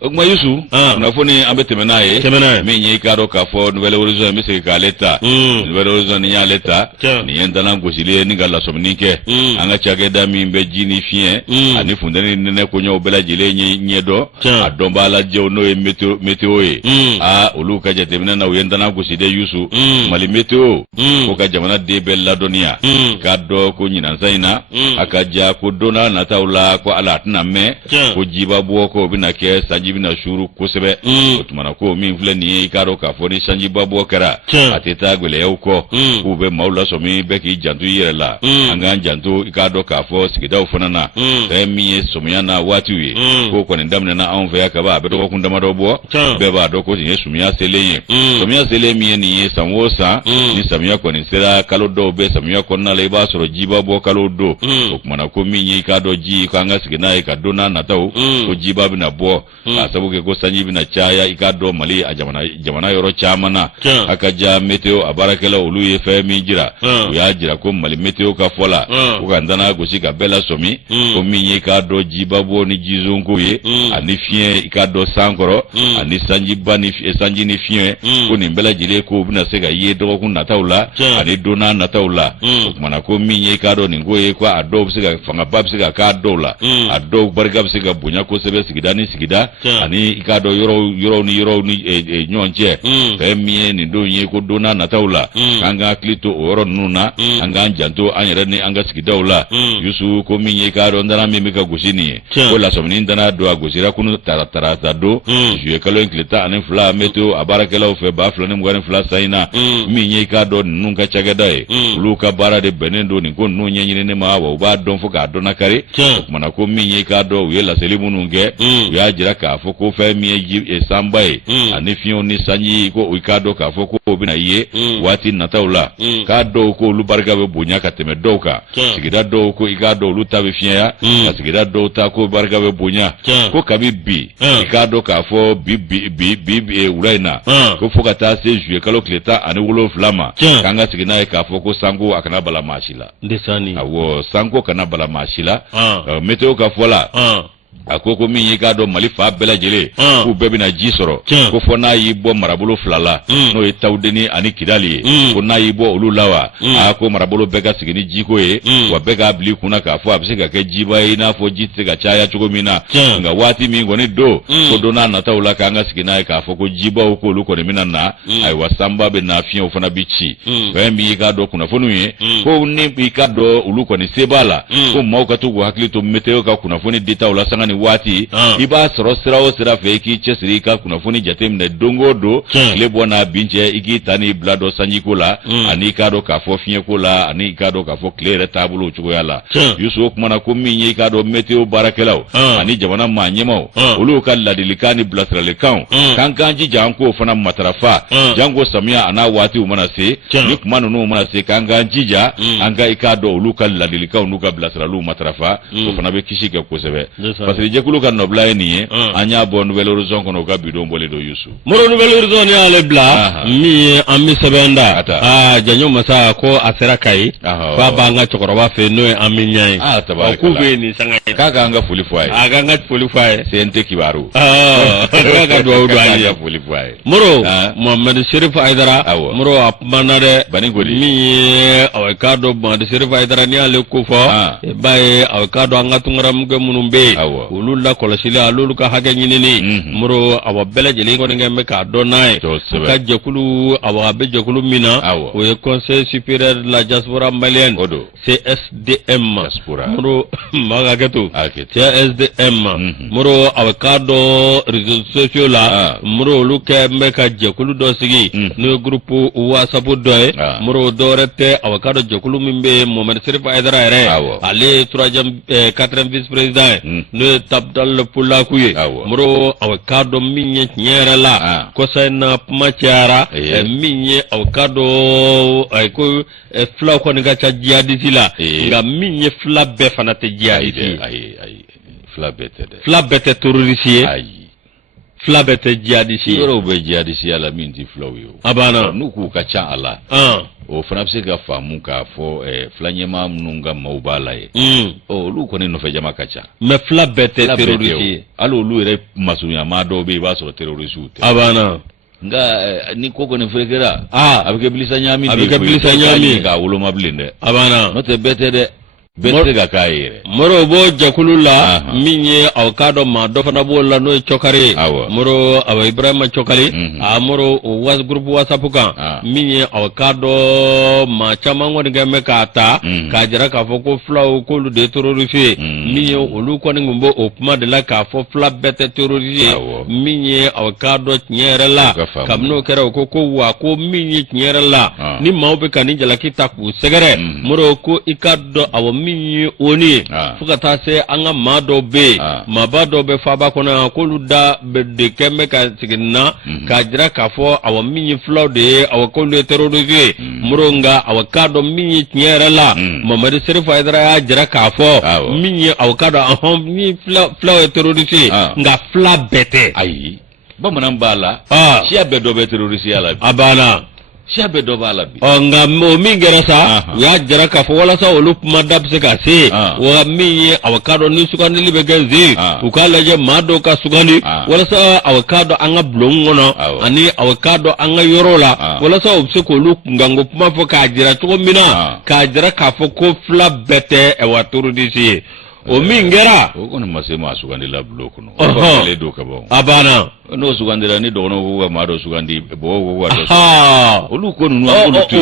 Ogma Yusu na foni ambete menaye menye karo ka fo nouvelle horizon mi se ka leta nouvelle horizon ni ya leta ni yenda na ngosile ni gala somnike anga chage da mi mbe jini fien ani fundani nene ko nyo bela jile nyedo adomba la je ono e meteo e oluka je temena na yenda na ngosile Yusu mali meteo ko ka jamana de bella donia ka do ko nyina zaina akaja ko dona na taula ko ala tnamme ko jiba bo ko binake jibina shuru kusebe otumana ko min fleni ikaro ka foni sanji babo kara ateta gwele yauko ube maula somi beki jantu yela anga jantu ikado ka fo sigida ufonana emi somiana watiwi ko ko ndamna na anve yakaba be do kunda madobo be ba do ko yin sumia seleye sumia sele mi ni sanwosa ni samia ko ni sera kalodo be samia ko na le ba soro jiba bo kalodo okumana ko min ikado ji ko anga sigina ikadona na taw ko jiba bina bo asabu ke ko sanyi bina chaya ikado mali a jamana yoro chamana akaja meteo abarakela olu ye femi jira ya jira ko mali meteo ka fola ko kandana go sika bela somi ko minyi ikado jibabo ni jizungu ye ani fien ikado sankoro ani sanji bani sanji ni fien ko ni bela jile ko bina sega ye do ko nataula ani dona nataula mana ko minyi ikado ni ngoye ko ado sika fanga bab sika ka dola ado barga sika bunya ko sebe sigidani sigida ani ikado yoro ni nyonje femie ni do nye ko dona nataula kanga klito oro nuna anga janto anyere ni anga sigidaula Yusu ko minye ikado ndana mimika gusini ko la somni ndana do agusira kunu taratara do jue kalo inklita ani fla meteo abarakela ofe ba fla ni mgani fla saina minye ikado nunga chagedai luka bara de benendo ni ko nunye nyine ne mawa uba don fuka dona kare mana ko minye ikado yela selimu nunge ya jira ka k'a fɔ ko fɛn min ye sanba ye ani fiɲɛw ni sanji ko i k'a dɔn k'a fɔ ko o bɛna ye waati nataw la k'a dɔw ko olu barika bɛ bonya ka tɛmɛ dɔw kan sigida dɔw ko i k'a dɔn olu ta bɛ fiɲɛya ka sigida dɔw ta ko barika bɛ bonya ko kabi bi i k'a dɔn k'a fɔ bi wula in na ko fo ka taa se juillet kalo tile 17 ma k'an ka sigi n'a ye k'a fɔ ko sanko a kana bala maa si la awɔ sanko kana bala maa si la météo ka fɔ la a ko min y'i k'a dɔn Mali fa bɛɛ lajɛlen k'u bɛɛ bɛna ji sɔrɔ ko fɔ n'a y'i bɔ marabolo 2 la n'o ye Tawudeni ani Kidali ye ko n'a y'i bɔ olu la wa ko marabolo bɛɛ ka sigi ni jiko ye wa bɛɛ k'a bila i kunna k'a fɔ a bɛ se ka kɛ jiba ye i n'a fɔ ji tɛ se ka caya cogo min na nka waati min kɔni don ko don n'a nataw la k'an ka sigi n'a ye k'a fɔ ko jibaw k'olu kɔni bɛna na ayiwa sanba bɛ na fiɲɛw fana bɛ ci fɛn min y'i k'a dɔn kunnafoniw ye ko ni i k'a dɔn olu kɔni se b'a la ko maaw ka to k'u hakili to météo ka kunnafoni ditaw la sanga ni waati i b'a sɔrɔ sira o sira fɛ i k'i cɛsiri i ka kunnafoni jateminɛ don o don tile bɔ n'a bin cɛ i k'i ta n'i bila dɔ sanjiko la ani i k'a dɔn k'a fɔ fiɲɛko la ani i k'a dɔn k'a fɔ tile yɛrɛ taabolo o cogoya la Yusu o kumana ko min ye i k'a dɔn météo baarakɛlaw ani jamana maa ɲɛmaw olu ka ladilikan ni bilasiralikanw k'an k'an jija an k'o fana matarafa janko samiya a n'a waatiw mana se ni kuma ninnu mana se k'an k'an jija an ka i k'a dɔn olu ka ladilikanw n'u ka bilasiraliw matarafa o fana bɛ kisi kɛ kosɛbɛ parce que jɛkulu ka nɔbila ye nin ye an y'a bɔ Nouvelle Horizon kɔnɔ u ka bidon bɔlen don Yusu Moro Nouvelle Horizon y'ale bila min ye an bɛ sɛbɛn da janyo masa ko a sera Kayi k'a b'an ka cɛkɔrɔba fɛ n'o ye an bɛ ɲɛ ye k'u bɛ nin sanga ye k'a k'an ka foli fɔ a ye a k'an ka foli fɔ a ye CNT kibaru k'a ka dugawu don an ye foli fɔ a ye Moro Mohammed Sherif Aidara Moro a kumana dɛ min ye aw k'a dɔn Mohammed Sherif Aidara n'i y'ale ko fɔ i b'a ye aw k'a dɔn an ka tunkaramɔgɔ minnu bɛ yen olu la kɔlɔsili alolu ka hakɛ ɲinini Moro aw bɛɛ lajɛlen kɔni kɛ bɛ k'a dɔn n'a ye ka jɛkulu aw a bɛ jɛkulu min na o ye Conseil supérieur de la diaspora malienne CSDM Moro maa ka kɛ to CSDM Moro aw k'a dɔn réseaux sociaux la Moro olu kɛ bɛ ka jɛkulu dɔ sigi n'o ye groupe WhatsApp dɔ ye Moro dɔwɛrɛ tɛ aw k'a dɔn jɛkulu min bɛ Mohamed Sherif Aidara yɛrɛ ale ye 4e vice président ye n'o ye Tabdal Pulaku ye Moro aw k'a dɔn min ye tiɲɛ yɛrɛ la kɔsa in na kuma cayara min ye aw k'a dɔn ko fulaw kɔni ka ca jihadisi la nka min ye fula bɛɛ fana tɛ jihadisi ye fula bɛɛ tɛ dɛ fula bɛɛ tɛ terroriste ye fula bɛɛ tɛ jihadisi ye yɔrɔw bɛ jihadisi ya la min tɛ fulaw ye a banna n'u k'u ka ca a la o fana bɛ se ka faamu k'a fɔ fila ɲɛmaa minnu ka maaw b'a la ye olu kɔni nɔfɛ jama ka ca mais fila bɛɛ tɛ terroriste ye hali olu yɛrɛ masurunyama dɔw bɛ yen i b'a sɔrɔ terroriste tɛ a banna nka ni ko kɔni ferekera a bɛ kɛ bilisa ɲaami a bɛ kɛ bilisa ɲaami k'a woloma bilen dɛ a banna n'o tɛ bɛɛ tɛ dɛ bɛɛ tɛ ka k'a ye yɛrɛ Moro b'o jɛkulu la min ye aw k'a dɔn maa dɔ fana b'o la n'o ye Cɔkari ye Moro aw Ibrahima Cɔkari Moro o groupe WhatsApp kan min ye aw k'a dɔn maa caman kɔni kɛ bɛ k'a ta k'a jira k'a fɔ ko fulaw k'olu de ye terroriste ye min ye olu kɔni tun b'o o kuma de la k'a fɔ fula bɛɛ tɛ terroriste ye min ye aw k'a dɔn tiɲɛ yɛrɛ la kabini o kɛra o ko wa ko min ye tiɲɛ yɛrɛ la ni maaw bɛ ka nin jalaki ta k'u sɛgɛrɛ Moro ko i k'a dɔn awɔ min ye o ni fo ka taa se an ka maa dɔw bɛ yen maaba dɔw bɛ faaba kɔnɔ k'olu da de kɛ bɛ ka segin na k'a jira k'a fɔ awɔ min ye fulaw de ye awɔ k'olu ye terroriste ye Moro nka awɔ k'a dɔn min ye tiɲɛ yɛrɛ la Mohamed Sherif Aidara y'a jira k'a fɔ min ye awɔ k'a dɔn ahɔn min fulaw ye terroriste ye nka fila bɛɛ tɛ ayi bamanan b'a la siya bɛɛ dɔ bɛ terroriste ya la a banna siya bɛɛ dɔ b'a la bi nka o min kɛra sa u y'a jira k'a fɔ walasa olu kuma da bɛ se ka se wa min ye aw k'a dɔn ni sugandili bɛ kɛ nzen u k'a lajɛ maa dɔw ka sugandi walasa aw k'a dɔn an ka bulon kɔnɔ ani aw k'a dɔn an ka yɔrɔ la walasa u bɛ se k'olu kunkanko kuma fɔ k'a jira cogo min na k'a jira k'a fɔ ko fila bɛɛ tɛ wa terroriste ye o min kɛra o kɔni ma se maa sugandila bulon kɔnɔ o don ka bɔ a banna n'o sugandira ni dɔgɔnɔw ko ka maa dɔ sugandi bɔgɔw ko ka dɔ olu ko ninnu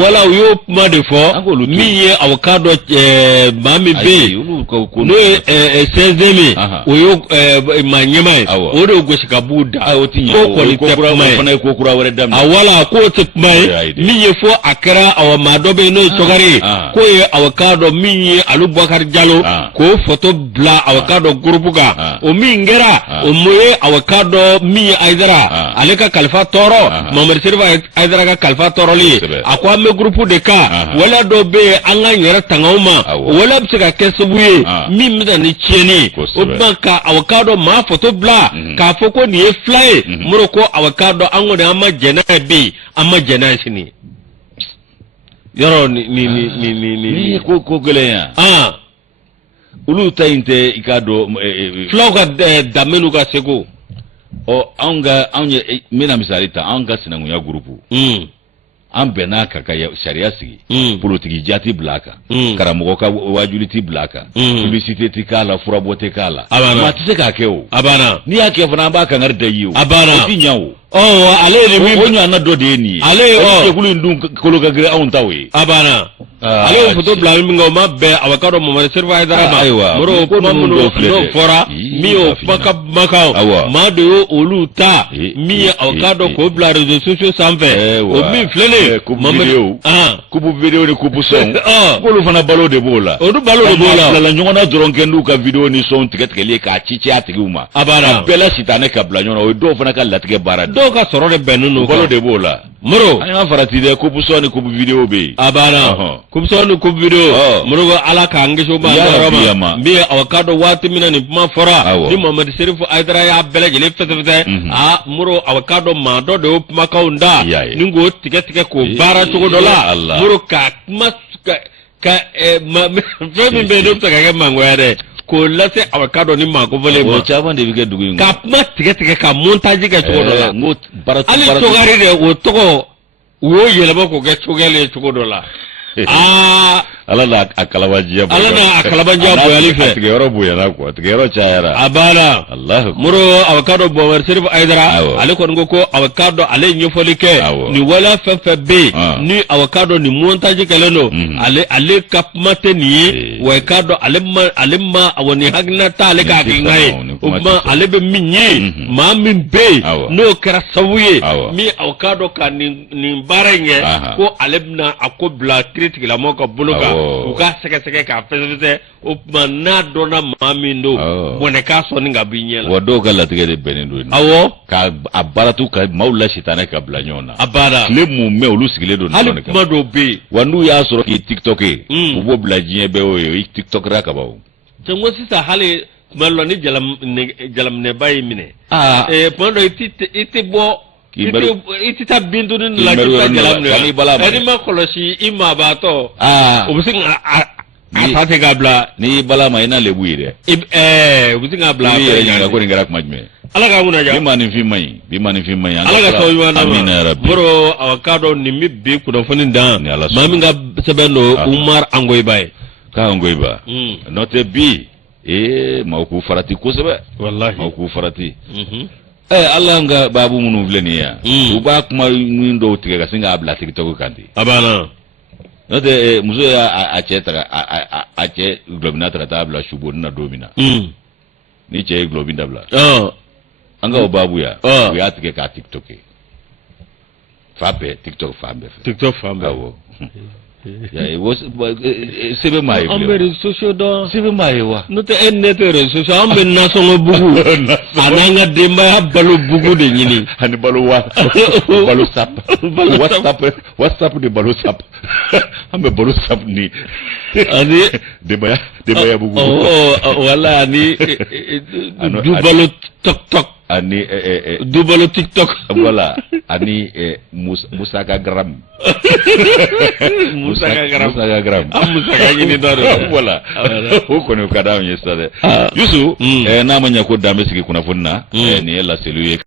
wala u y'o kuma de fɔ min ye aw k'a dɔn maa min bɛ yen n'o ye 16e o ye maa ɲɛma ye o de y'o gosi ka b'u da o ti ɲɛ ko kɔni tɛ kuma ye fana ye ko kura wɛrɛ daminɛ a wala k'o tɛ kuma ye min ye fɔ a kɛra aw maa dɔ bɛ yen n'o ye Cɔkari ye k'o ye aw k'a dɔn min ye Alu Bubakari Jalo k'o foto bla awakado groupe ka o min gera o moye awakado mi aidara ale ka kalifa toro Mohamed Serif aidara ka kalifa toro li akwa me groupe de ka wala do be anga yora tangawma wala bsika kesubuye mi mda ni chieni o banka awakado ma photo bla ka foko ni fly muro ko awakado ango de ama jena bi ama jena sini yoro ni ko geleya ulu tainte ikado floga damenu ga sego o anye mina misalita anga sinangunya grupu an bena ka sharia sigi politiki jati blaka karamogo ka wajuliti blaka publicité ti kala furabote kala ma tise ka keo abana ni yake fana ba kan arda yiwo abana ti nyawo ale ni mi onyo na do de ni ale kulu ndun kologa gre on tawe abana ale foto bla mi ngo mabbe awakado Mohamed Serif aidara ma moro ko mamuno no fora mi o maka ma do oluta mi awakado ko bla réseaux sociaux sanfé o mi flele kubu video ni kubu son ko fana balo de bola o du balo de bola la nyona doron kendu ka video ni son tiketele ka chichi atiguma abana bela sitane ka bla nyona o do fana ka latige bara do ka soro de benunu balo de bola moro anya farati de kubu son ni kubu video be abana kubu son ni kubu video moro ko ala ka ngisho ba rama bi awakado wati mina ni ma fora ni Mohamed Serif aidara ya bela jele fete moro awakado ma do de ma kaunda ni ngo tiketike ko bara to dola muro ka femi be do ta ga mangwere ko lase avocado ni ma ko vole mo chama de bige dugu ka ma tige ka montage ga to dola ngo baratu ali to gari de o to wo yele ba ko ga to gele to dola ala na akalabajiya bo yali fe tigero bo yana ko tigero chayara abala Allah muro avocado bo Mohamed Serif aidara ale ko ngo ko avocado ale nyofolike ni wala fe be ni avocado ni montage kaleno ale kapmate ni avocado ale ma awoni hagna ta ale ka ngai ma ale be minyi ma min be no kara sawuye mi avocado ka ni barenge ko ale na akobla critique la moko buluka uka seke ka fese o na dona mamindo bone ka so ninga binyela wado ka latige de benendo awo ka abaratu ka maula shitana ka blanyona abara le mu me olu sigile do none ka mado be wandu ya soro ki tiktok ubo blajien be o tiktok ra ka bawo tango sisa hale malo ni jalam ne bayi mine pondo iti bo iti ta bindu ni la kita jalam ne eni ma kolosi ima bato obusing apate gabla ni bala ma ina lebu ire obusing abla ni ya ko ngara kumajme ala ka muna ja bi mani fi mai ala ka so ywana amina rabbi bro avocado ni mi be ku do fonin dan mami nga sebendo Umar Angoy Bay ka Angoy Ba note bi ma ku farati ko sebe wallahi ma ku farati Allah nga babu munu vleni ya uba kuma ndo tige ga singa abla TikTok kandi abana note muzo ya ache globina trata abla shubo na domina ni che globina bla anga babu ya ya tige ka TikTok fabe TikTok fabe awo ya it was sebe mai ambe social do sebe mai wa note netere social ambe nasono bugu ananga demba balu bugu de nyini hani balu wa balu sap whatsapp de balu sap ambe balu sap ni ani demba bugu wala ni du balu tok ani du balu TikTok wala ani musaka gram musaka gram musaka yini daro wala huko ni ukadao nyesade yusu na manya ko dambe siki kuna funna ni ela seluye